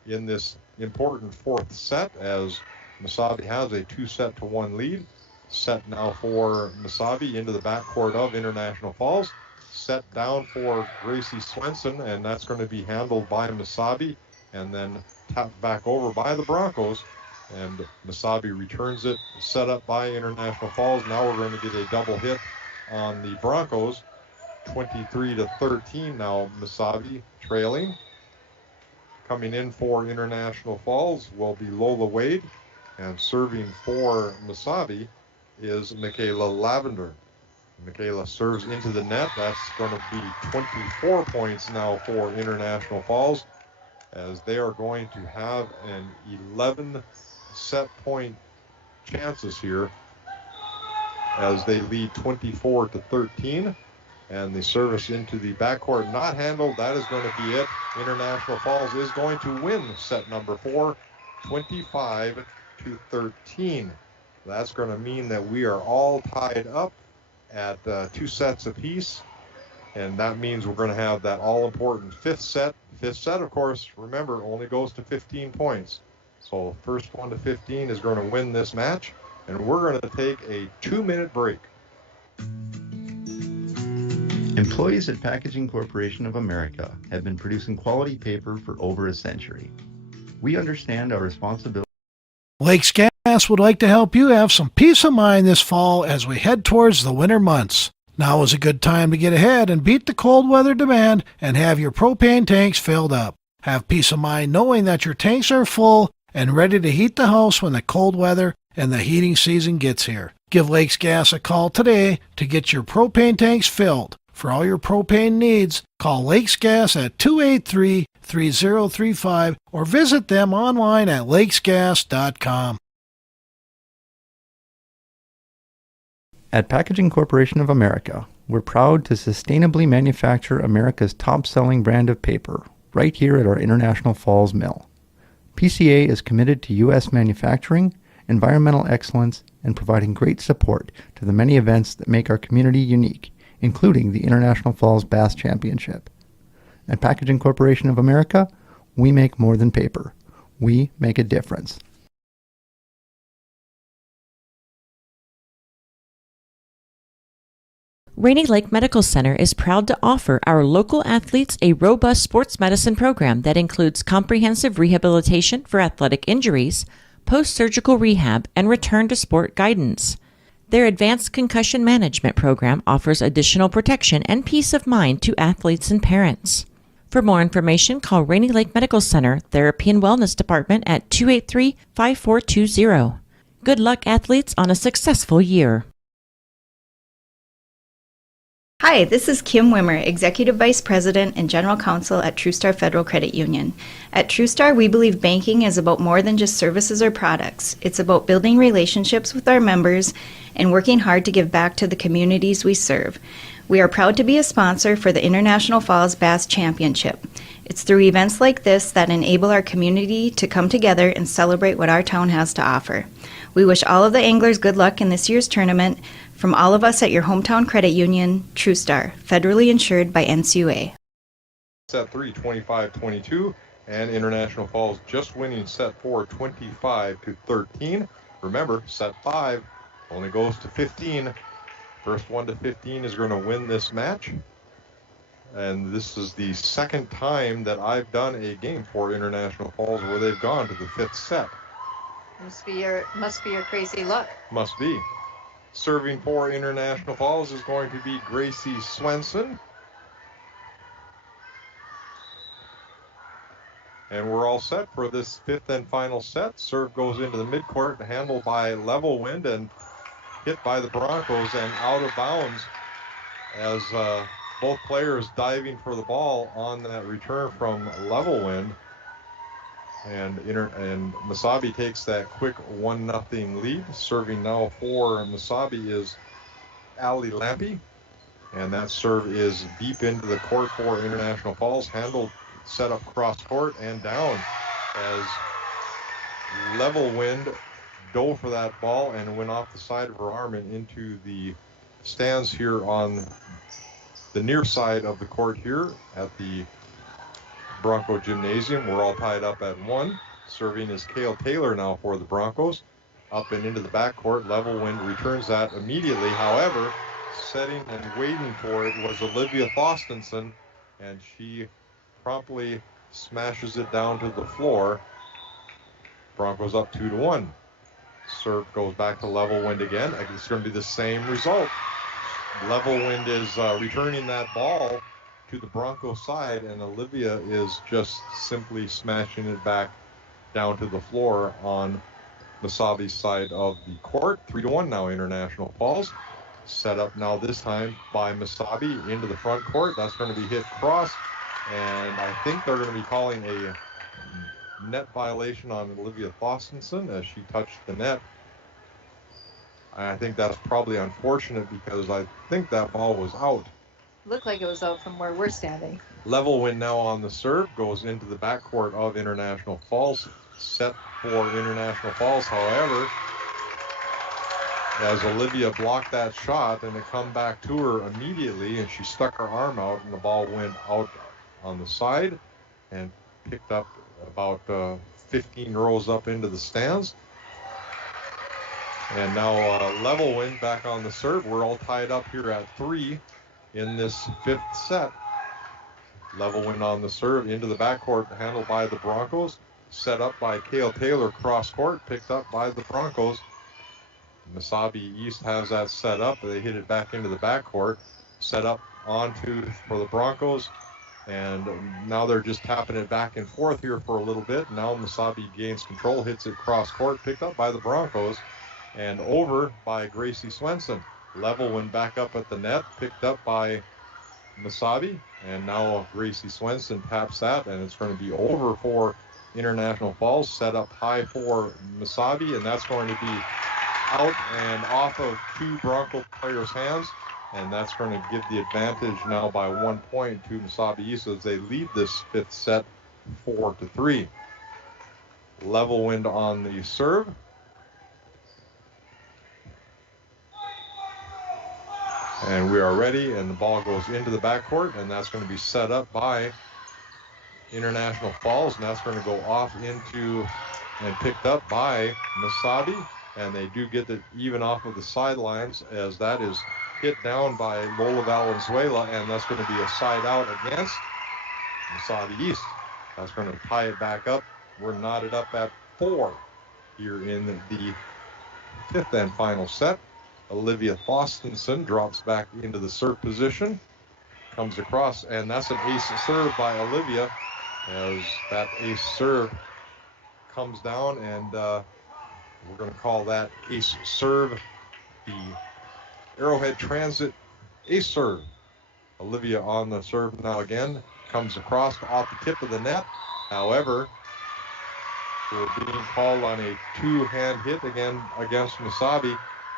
in this important fourth set, as Mesabi has a 2-1 lead. Set now for Mesabi into the backcourt of International Falls. Set down for Gracie Swenson, and that's going to be handled by Mesabi and then tapped back over by the Broncos. And Mesabi returns it, set up by International Falls. Now we're going to get a double hit on the Broncos. 23-13 now, Mesabi trailing. Coming in for International Falls will be Lola Wade. And serving for Mesabi is Michaela Lavender. Michaela serves into the net. That's going to be 24 points now for International Falls, as they are going to have an 11 set point chances here, as they lead 24-13. And the service into the backcourt not handled. That is going to be it. International Falls is going to win set number 4, 25-13. That's going to mean that we are all tied up at 2 sets apiece. And that means we're going to have that all-important fifth set. Fifth set, of course, remember, only goes to 15 points. So first one to 15 is going to win this match. And we're going to take a 2-minute break. Employees at Packaging Corporation of America have been producing quality paper for over a century. We understand our responsibility. Lakes Gas would like to help you have some peace of mind this fall as we head towards the winter months. Now is a good time to get ahead and beat the cold weather demand and have your propane tanks filled up. Have peace of mind knowing that your tanks are full and ready to heat the house when the cold weather and the heating season gets here. Give Lakes Gas a call today to get your propane tanks filled. For all your propane needs, call Lakes Gas at 283-3035 or visit them online at lakesgas.com. At Packaging Corporation of America, we're proud to sustainably manufacture America's top-selling brand of paper right here at our International Falls mill. PCA is committed to U.S. manufacturing, environmental excellence, and providing great support to the many events that make our community unique, including the International Falls Bass Championship. At Packaging Corporation of America, we make more than paper. We make a difference. Rainy Lake Medical Center is proud to offer our local athletes a robust sports medicine program that includes comprehensive rehabilitation for athletic injuries, post-surgical rehab, and return to sport guidance. Their advanced concussion management program offers additional protection and peace of mind to athletes and parents. For more information, call Rainy Lake Medical Center Therapy and Wellness Department at 283-5420. Good luck, athletes, on a successful year. Hi, this is Kim Wimmer, Executive Vice President and General Counsel at TrueStar Federal Credit Union. At TrueStar, we believe banking is about more than just services or products. It's about building relationships with our members and working hard to give back to the communities we serve. We are proud to be a sponsor for the International Falls Bass Championship. It's through events like this that enable our community to come together and celebrate what our town has to offer. We wish all of the anglers good luck in this year's tournament. From all of us at your hometown credit union, TrueStar, federally insured by NCUA. Set 3, 25-22, and International Falls just winning set 4, 25-13. Remember, set 5 only goes to 15. First one to 15 is going to win this match. And this is the second time that I've done a game for International Falls where they've gone to the 5th set. Must be your crazy luck. Must be. Serving for International Falls is going to be Gracie Swenson. And we're all set for this 5th and final set. Serve goes into the midcourt, handled by Level Wind and hit by the Broncos and out of bounds as both players diving for the ball on that return from Level Wind. And Mesabi takes that quick 1-0 lead. Serving now for Mesabi is Ali Lampe. And that serve is deep into the court for International Falls. Handled, set up cross court and down as Level Wind dove for that ball and went off the side of her arm and into the stands here on the near side of the court here at the Bronco Gymnasium. We're all tied up at 1. Serving is Cale Taylor now for the Broncos. Up and into the backcourt. Level Wind returns that immediately. However, setting and waiting for it was Olivia Thostenson, and she promptly smashes it down to the floor. Broncos up 2-1. Serve goes back to Level Wind again. It's going to be the same result. Level Wind is returning that ball to the Broncos side, and Olivia is just simply smashing it back down to the floor on Mesabi's side of the court. 3-1 now, International Falls. Set up now this time by Mesabi into the front court. That's going to be hit cross, and I think they're going to be calling a net violation on Olivia Thostenson as she touched the net. I think that's probably unfortunate because I think that ball was out. Looked like it was out from where we're standing. Level Wind now on the serve, goes into the backcourt of International Falls. Set for International Falls, however, as Olivia blocked that shot, and it come back to her immediately, and she stuck her arm out, and the ball went out on the side and picked up about 15 rows up into the stands. And now level win back on the serve. We're all tied up here at 3 in this 5th set. Level win on the serve into the backcourt, handled by the Broncos. Set up by Cale Taylor, cross court, picked up by the Broncos. Mesabi East has that set up. They hit it back into the backcourt. Set up for the Broncos. And now they're just tapping it back and forth here for a little bit. Now Mesabi gains control, hits it cross court, picked up by the Broncos. And over by Gracie Swenson. Level win back up at the net, picked up by Mesabi. And now Gracie Swenson taps that, and it's going to be over for International Falls. Set up high for Mesabi, and that's going to be out and off of 2 Bronco players' hands. And that's going to give the advantage now by 1 point to Mesabi East as they lead this 5th set 4-3. Level wind on the serve. And we are ready, and the ball goes into the backcourt, and that's going to be set up by International Falls, and that's going to go off into and picked up by Mesabi, and they do get it even off of the sidelines as that is hit down by Lola Valenzuela, and that's going to be a side out against Mesabi East. That's going to tie it back up. We're knotted up at 4 here in the 5th and final set. Olivia Thorstenson drops back into the serve position, comes across, and that's an ace serve by Olivia as that ace serve comes down, and we're going to call that ace serve the Arrowhead Transit ace serve. Olivia on the serve now again, comes across off the tip of the net. However, we're being called on a 2-hand hit again against Mesabi.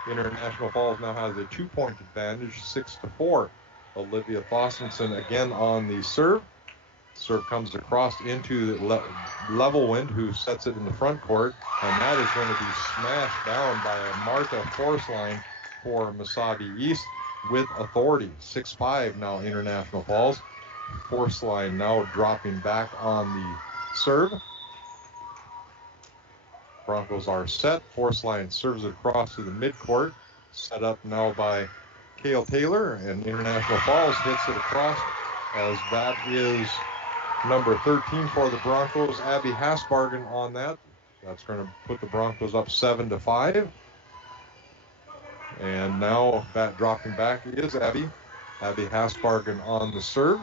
International Falls now has a 2-point advantage, 6-4. Olivia Thorstenson again on the serve. Serve comes across into level wind, who sets it in the front court, and that is going to be smashed down by a Marta force line for Mesabi East with authority. 6-5 now International Falls. Force line now dropping back on the serve. Broncos are set. Force line serves it across to the midcourt. Set up now by Cale Taylor, and International Falls hits it across as that is number 13 for the Broncos, Abby Hasbargen on that. That's going to put the Broncos up 7-5. And now that dropping back is Abby Hasbargen on the serve.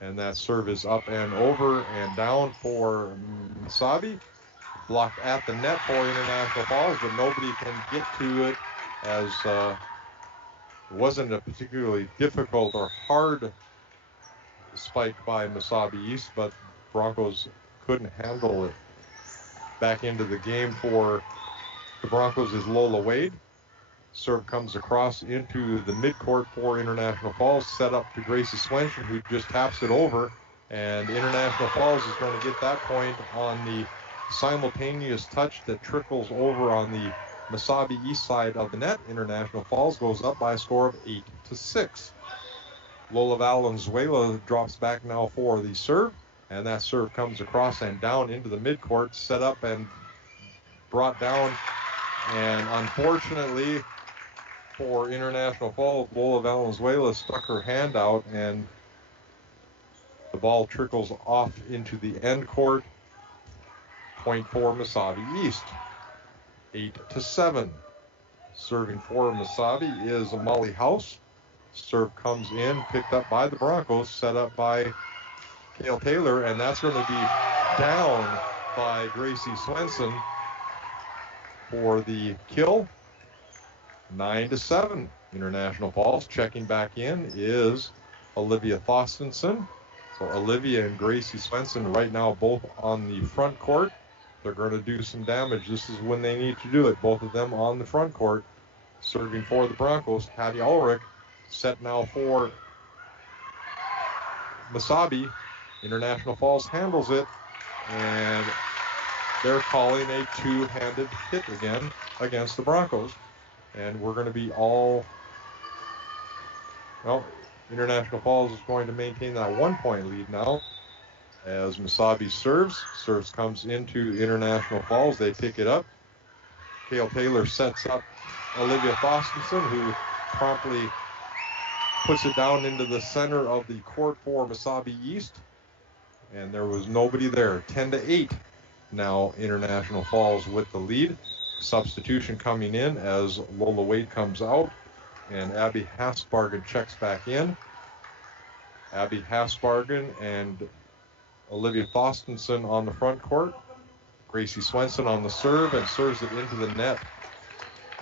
And that serve is up and over and down for Mesabi. Blocked at the net for International Falls, but nobody can get to it as it wasn't a particularly difficult or hard spike by Mesabi East, but Broncos couldn't handle it. Back into the game for the Broncos is Lola Wade. Serve comes across into the midcourt for International Falls, set up to Gracie Swenson, who just taps it over, and International Falls is going to get that point on the simultaneous touch that trickles over on the Mesabi East side of the net. International Falls goes up by a score of 8-6. Lola Valenzuela drops back now for the serve, and that serve comes across and down into the midcourt, set up and brought down, and unfortunately for International Falls, Lola Valenzuela stuck her hand out, and the ball trickles off into the end court. Point for Mesabi East, 8-7. Serving for Mesabi is Molly House. Serve comes in, picked up by the Broncos, set up by Cale Taylor, and that's going to be down by Gracie Swenson for the kill. 9-7. International Falls. Checking back in is Olivia Thorstenson. So Olivia and Gracie Swenson right now both on the front court. They're going to do some damage. This is when they need to do it. Both of them on the front court. Serving for the Broncos, Hattie Ulrich. Set now for Mesabi. International Falls handles it. And they're calling a two-handed hit again against the Broncos. And we're going to be all, well, International Falls is going to maintain that 1-point lead now as Mesabi serves. Serves comes into International Falls. They pick it up. Cale Taylor sets up Olivia Thorstensen, who promptly puts it down into the center of the court for Mesabi East. And there was nobody there. 10-8 now International Falls with the lead. Substitution coming in as Lola Wade comes out and Abby Hasbargen checks back in. Abby Hasbargen and Olivia Thorstensen on the front court. Gracie Swenson on the serve and serves it into the net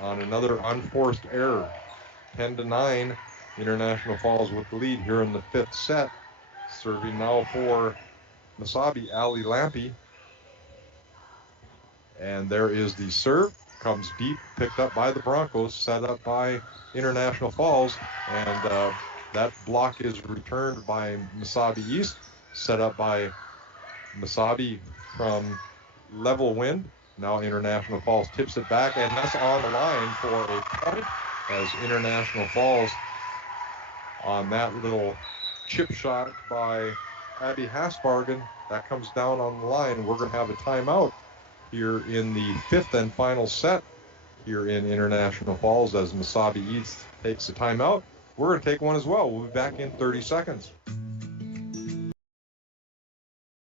on another unforced error. 10-9, International Falls with the lead here in the fifth set. Serving now for Mesabi, Ali Lampe. And there is the serve. Comes deep, picked up by the Broncos, set up by International Falls. And that block is returned by Mesabi East, set up by Mesabi from level wind. Now International Falls tips it back, and that's on the line for a point as International Falls on that little chip shot by Abby Hasbargen. That comes down on the line. We're going to have a timeout here in the fifth and final set here in International Falls as Mesabi East takes a timeout. We're going to take one as well. We'll be back in 30 seconds.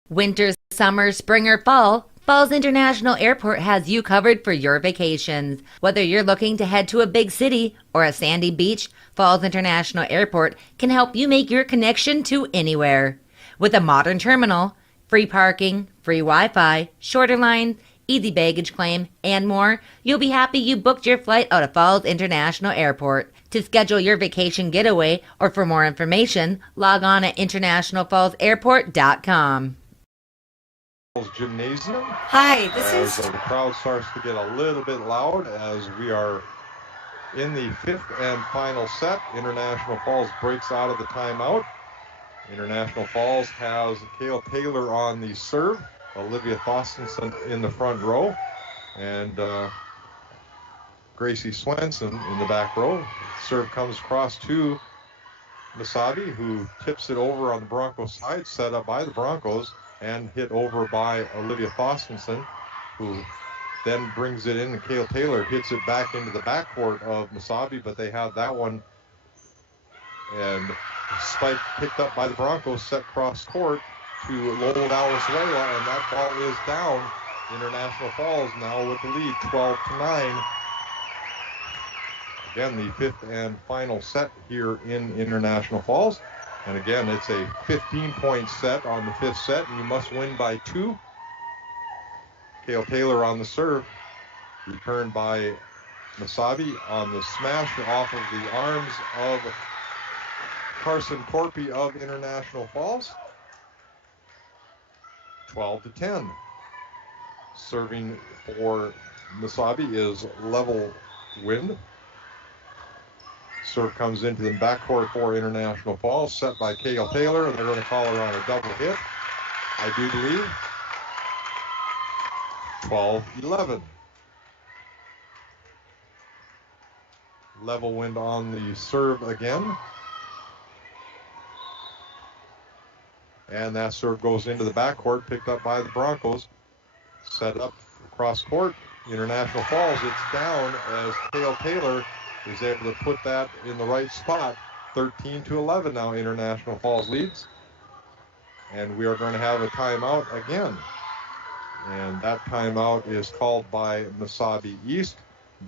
Winter, summer, spring, or fall, Falls International Airport has you covered for your vacations. Whether you're looking to head to a big city or a sandy beach, Falls International Airport can help you make your connection to anywhere. With a modern terminal, free parking, free Wi-Fi, shorter lines, easy baggage claim, and more, you'll be happy you booked your flight out of Falls International Airport. To schedule your vacation getaway or for more information, log on at internationalfallsairport.com. Gymnasium. Hi, this is... The crowd starts to get a little bit loud as we are in the fifth and final set. International Falls breaks out of the timeout. International Falls has Cale Taylor on the serve, Olivia Thorstensen in the front row, and Gracie Swenson in the back row. Serve comes across to Mesabi, who tips it over on the Broncos side, set up by the Broncos, and hit over by Olivia Thorstensen, who then brings it in, and Cale Taylor hits it back into the backcourt of Mesabi, but they have that one, and spike picked up by the Broncos, set cross court to Lola Valenzuela, and that ball is down. International Falls now with the lead, 12-9. Again, the fifth and final set here in International Falls. And again, it's a 15-point set on the fifth set, and you must win by 2. Cale Taylor on the serve, returned by Mesabi on the smash off of the arms of Carson Corpy of International Falls. 12-10. Serving for Mesabi is Level Wind. Serve comes into the backcourt for International Falls, set by Cale Taylor, and they're going to call her on a double hit, I do believe. 12-11. Level Wind on the serve again. And that serve goes into the backcourt, picked up by the Broncos. Set up across court. International Falls, it's down as Cale Taylor is able to put that in the right spot. 13-11 now International Falls leads. And we are going to have a timeout again. And that timeout is called by Mesabi East.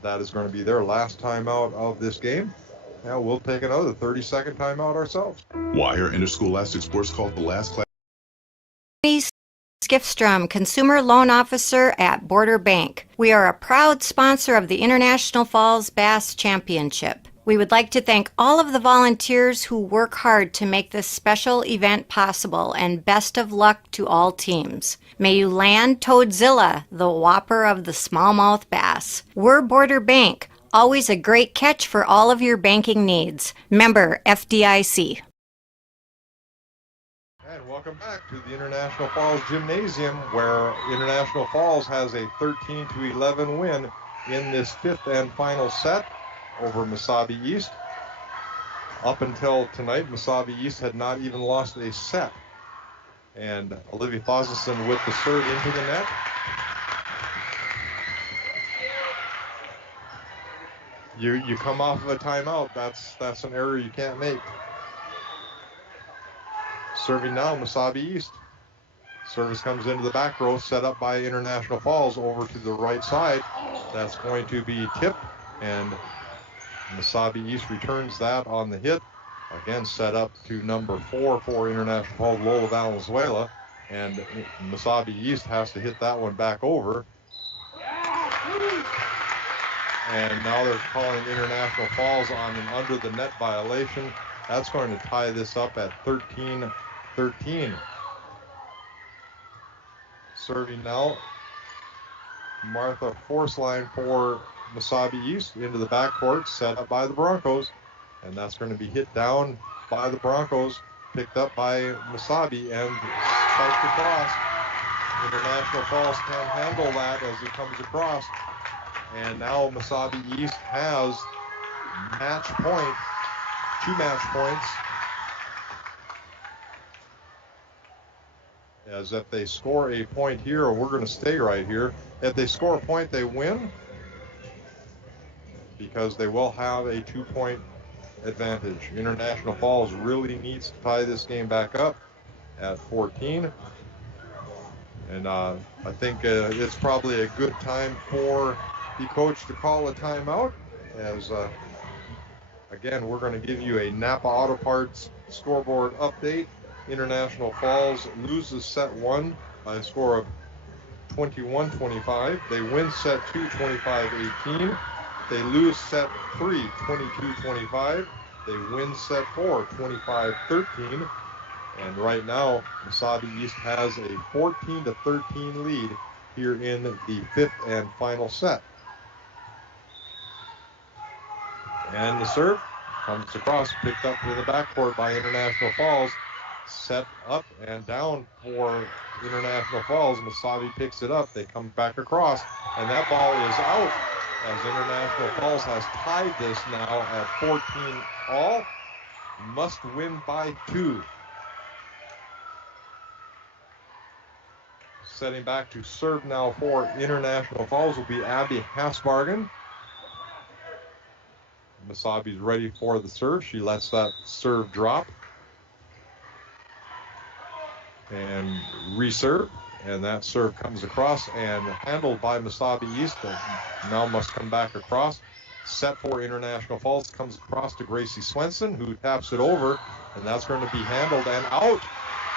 That is going to be their last timeout of this game. Now we'll take another 30-second timeout ourselves. Why are interscholastic sports called the last class? Skifstrom, Consumer Loan Officer at Border Bank. We are a proud sponsor of the International Falls Bass Championship. We would like to thank all of the volunteers who work hard to make this special event possible, and best of luck to all teams. May you land Toadzilla, the whopper of the smallmouth bass. We're Border Bank, always a great catch for all of your banking needs. Member FDIC. And Welcome back to the International Falls Gymnasium, where International Falls has a 13-11 win in this fifth and final set over Mesabi East. Up until tonight, Mesabi East had not even lost a set. And Olivia Thosson with the serve into the net. You come off of a timeout. That's an error you can't make. Serving now, Mesabi East. Service comes into the back row, set up by International Falls over to the right side. That's going to be tipped, and Mesabi East returns that on the hit. Again, set up to number 4 for International Falls, Lola Valenzuela, and Mesabi East has to hit that one back over. And now they're calling International Falls on an under the net violation. That's going to tie this up at 13-13. Serving now, Martha Forceline for Mesabi East into the backcourt, set up by the Broncos. And that's going to be hit down by the Broncos, picked up by Mesabi and spiked across. International Falls can't handle that as it comes across. And now Mesabi East has match point, 2 match points. As if they score a point here, we're going to stay right here. If they score a point, they win, because they will have a 2-point advantage. International Falls really needs to tie this game back up at 14. And I think it's probably a good time for the coach to call a timeout, as again, we're going to give you a Napa Auto Parts scoreboard update. International Falls loses set 1 by a score of 21-25. They win set 2, 25-18. They lose set 3, 22-25. They win set 4, 25-13. And right now, Mesabi East has a 14-13 lead here in the 5th and final set. And the serve comes across, picked up in the backcourt by International Falls. Set up and down for International Falls. Mesabi picks it up. They come back across, and that ball is out, as International Falls has tied this now at 14 all. Must win by 2. Setting back to serve now for International Falls will be Abby Hasbargen. Mesabi's ready for the serve. She lets that serve drop and reserve, and that serve comes across and handled by Mesabi East. Now must come back across. Set for International Falls, comes across to Gracie Swenson, who taps it over, and that's going to be handled and out,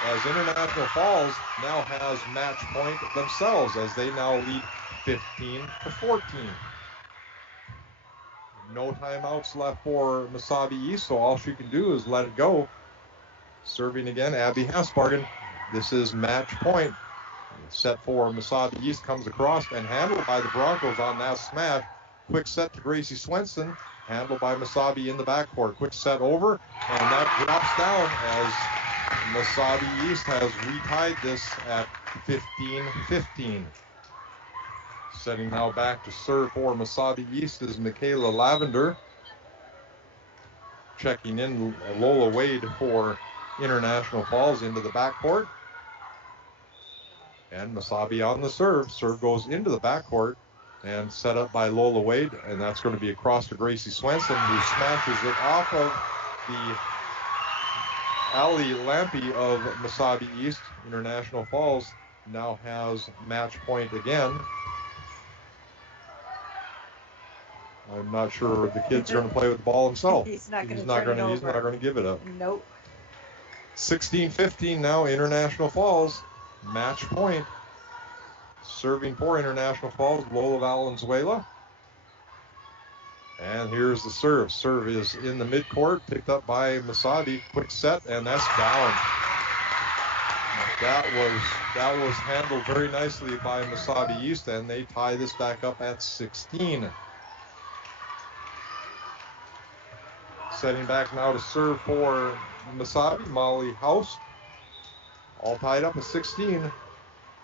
as International Falls now has match point themselves, as they now lead 15-14. No timeouts left for Mesabi East, so all she can do is let it go. Serving again, Abby Hasbargen. This is match point. Set for Mesabi East comes across and handled by the Broncos on that smash. Quick set to Gracie Swenson, handled by Mesabi in the backcourt. Quick set over, and that drops down as Mesabi East has retied this at 15-15. Setting now back to serve for Mesabi East is Michaela Lavender. Checking in Lola Wade for International Falls into the backcourt. And Mesabi on the serve. Serve goes into the backcourt and set up by Lola Wade. And that's going to be across to Gracie Swenson, who smashes it off of the alley lampy of Mesabi East. International Falls now has match point again. I'm not sure the kid's going to play with the ball himself. He's not going to give it up. Nope. 16-15 now, International Falls. Match point. Serving for International Falls, Lola Valenzuela. And here's the serve. Serve is in the midcourt, picked up by Mesabi. Quick set, and that's down. That was handled very nicely by Mesabi East, and they tie this back up at 16. Setting back now to serve for Mesabi, Molly House. All tied up at 16.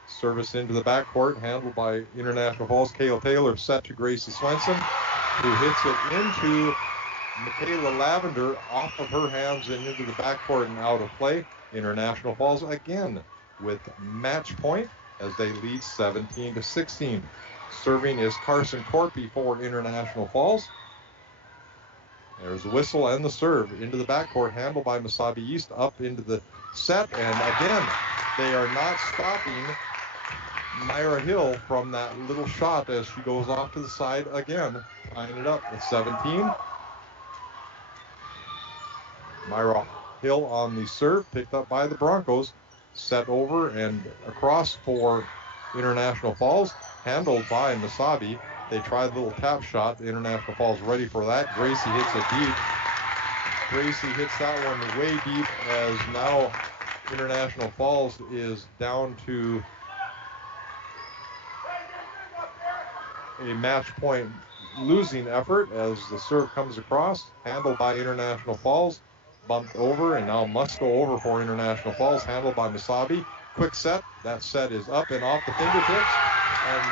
Service into the backcourt, handled by International Falls. Kale Taylor set to Gracie Swenson, who hits it into Michaela Lavender, off of her hands and into the backcourt and out of play. International Falls again with match point as they lead 17-16. Serving is Carson Corpy for International Falls. There's the whistle and the serve into the backcourt, handled by Mesabi East, up into the set, and again, they are not stopping Myra Hill from that little shot as she goes off to the side again, tying it up at 17. Myra Hill on the serve, picked up by the Broncos, set over and across for International Falls, handled by Mesabi. They tried a little tap shot. International Falls ready for that. Gracie hits it deep. Gracie hits that one way deep, as now International Falls is down to a match point losing effort as the serve comes across, handled by International Falls, bumped over, and now must go over for International Falls, handled by Mesabi. Quick set. That set is up and off the fingertips, and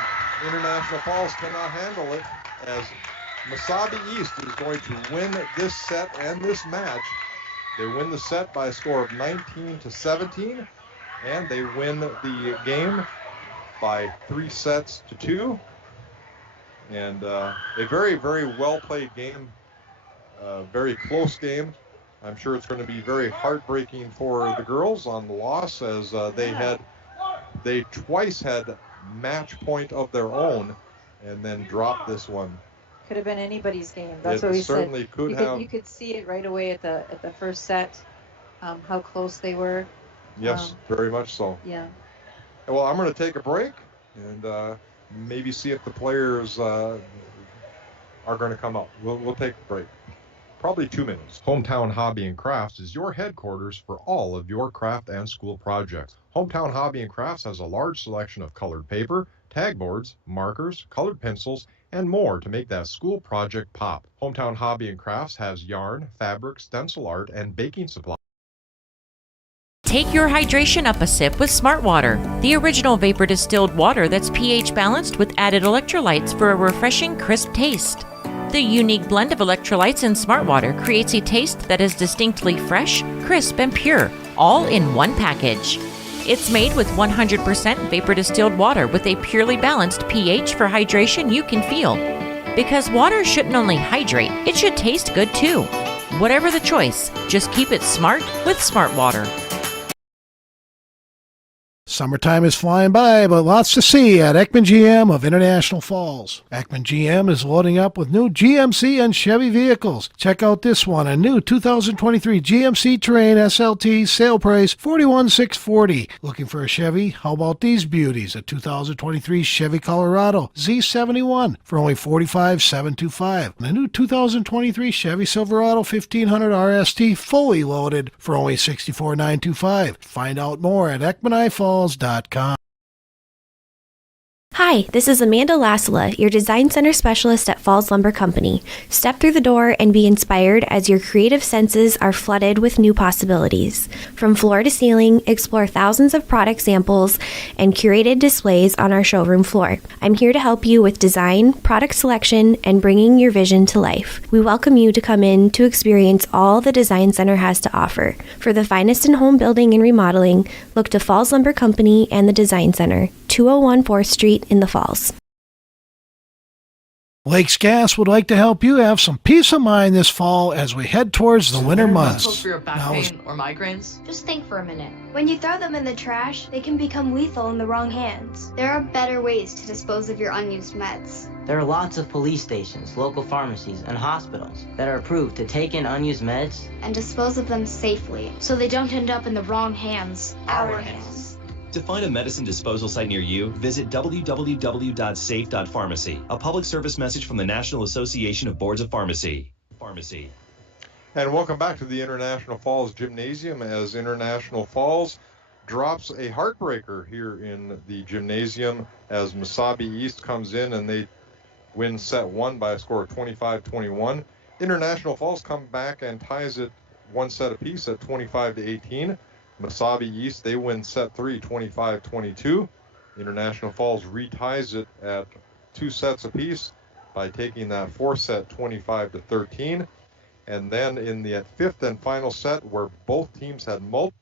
International Falls cannot handle it, as Mesabi East is going to win this set and this match. They win the set by a score of 19-17, and they win the game by 3-2. And a very, very well-played game, very close game. I'm sure it's going to be very heartbreaking for the girls on the loss, as they twice had match point of their own and then dropped this one. Could have been anybody's game. That's It what we certainly said. could have. You could see it right away at the first set, how close they were. Yes, very much so. Yeah. Well, I'm going to take a break and maybe see if the players are going to come up. We'll take a break. Probably 2 minutes. Hometown Hobby and Crafts is your headquarters for all of your craft and school projects. Hometown Hobby and Crafts has a large selection of colored paper, tag boards, markers, colored pencils, and more to make that school project pop. Hometown Hobby and Crafts has yarn, fabric, stencil art, and baking supplies. Take your hydration up a sip with Smart Water, the original vapor distilled water that's pH balanced with added electrolytes for a refreshing, crisp taste. The unique blend of electrolytes in Smart Water creates a taste that is distinctly fresh, crisp, and pure, all in one package. It's made with 100% vapor distilled water with a purely balanced pH for hydration you can feel. Because water shouldn't only hydrate, it should taste good too. Whatever the choice, just keep it smart with Smart Water. Summertime is flying by, but lots to see at Ekman GM of International Falls. Ekman GM is loading up with new GMC and Chevy vehicles. Check out this one, a new 2023 GMC Terrain SLT, sale price $41,640. Looking for a Chevy? How about these beauties? A 2023 Chevy Colorado Z71 for only $45,725. And a new 2023 Chevy Silverado 1500 RST, fully loaded, for only $64,925. Find out more at EkmanIFalls.com. Hi, this is Amanda Lassila, your Design Center Specialist at Falls Lumber Company. Step through the door and be inspired as your creative senses are flooded with new possibilities. From floor to ceiling, explore thousands of product samples and curated displays on our showroom floor. I'm here to help you with design, product selection, and bringing your vision to life. We welcome you to come in to experience all the Design Center has to offer. For the finest in home building and remodeling, look to Falls Lumber Company and the Design Center, 201 4th Street in the Falls. Lakes Gas would like to help you have some peace of mind this fall as we head towards the winter months. For your back pain or migraines? Just think for a minute. When you throw them in the trash, they can become lethal in the wrong hands. There are better ways to dispose of your unused meds. There are lots of police stations, local pharmacies, and hospitals that are approved to take in unused meds and dispose of them safely, so they don't end up in the wrong hands. Our hands. To find a medicine disposal site near you, visit www.safe.pharmacy, a public service message from the National Association of Boards of Pharmacy. And welcome back to the International Falls Gymnasium, as International Falls drops a heartbreaker here in the gymnasium as Mesabi East comes in and they win set one by a score of 25-21. International Falls come back and ties it one set apiece at 25-18. Mesabi East, they win set 3, 25-22. International Falls reties it at 2 sets apiece by taking that 4-set 25-13. And then in the 5th and final set, where both teams had multiple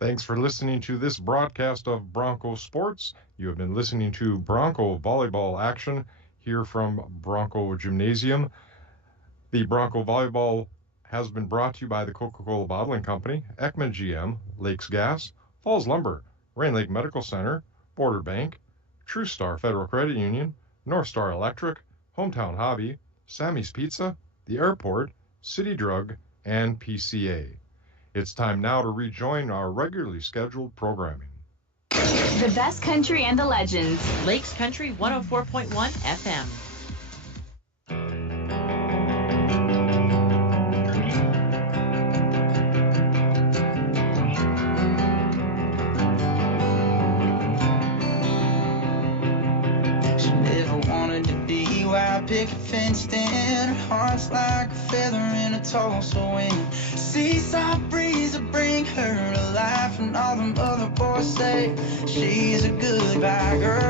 Thanks for listening to this broadcast of Bronco Sports. You have been listening to Bronco volleyball action here from Bronco Gymnasium. The Bronco volleyball has been brought to you by the Coca-Cola Bottling Company, Ekman GM, Lakes Gas, Falls Lumber, Rain Lake Medical Center, Border Bank, True Star Federal Credit Union, North Star Electric, Hometown Hobby, Sammy's Pizza, the Airport, City Drug, and PCA. It's time now to rejoin our regularly scheduled programming. The best country and the legends. Lakes Country 104.1 FM. She never wanted to be where picket fenced in. Her heart's like a feather in a Tulsa wind. Seesaw breeze will bring her to life, and all them other boys say she's a goodbye girl.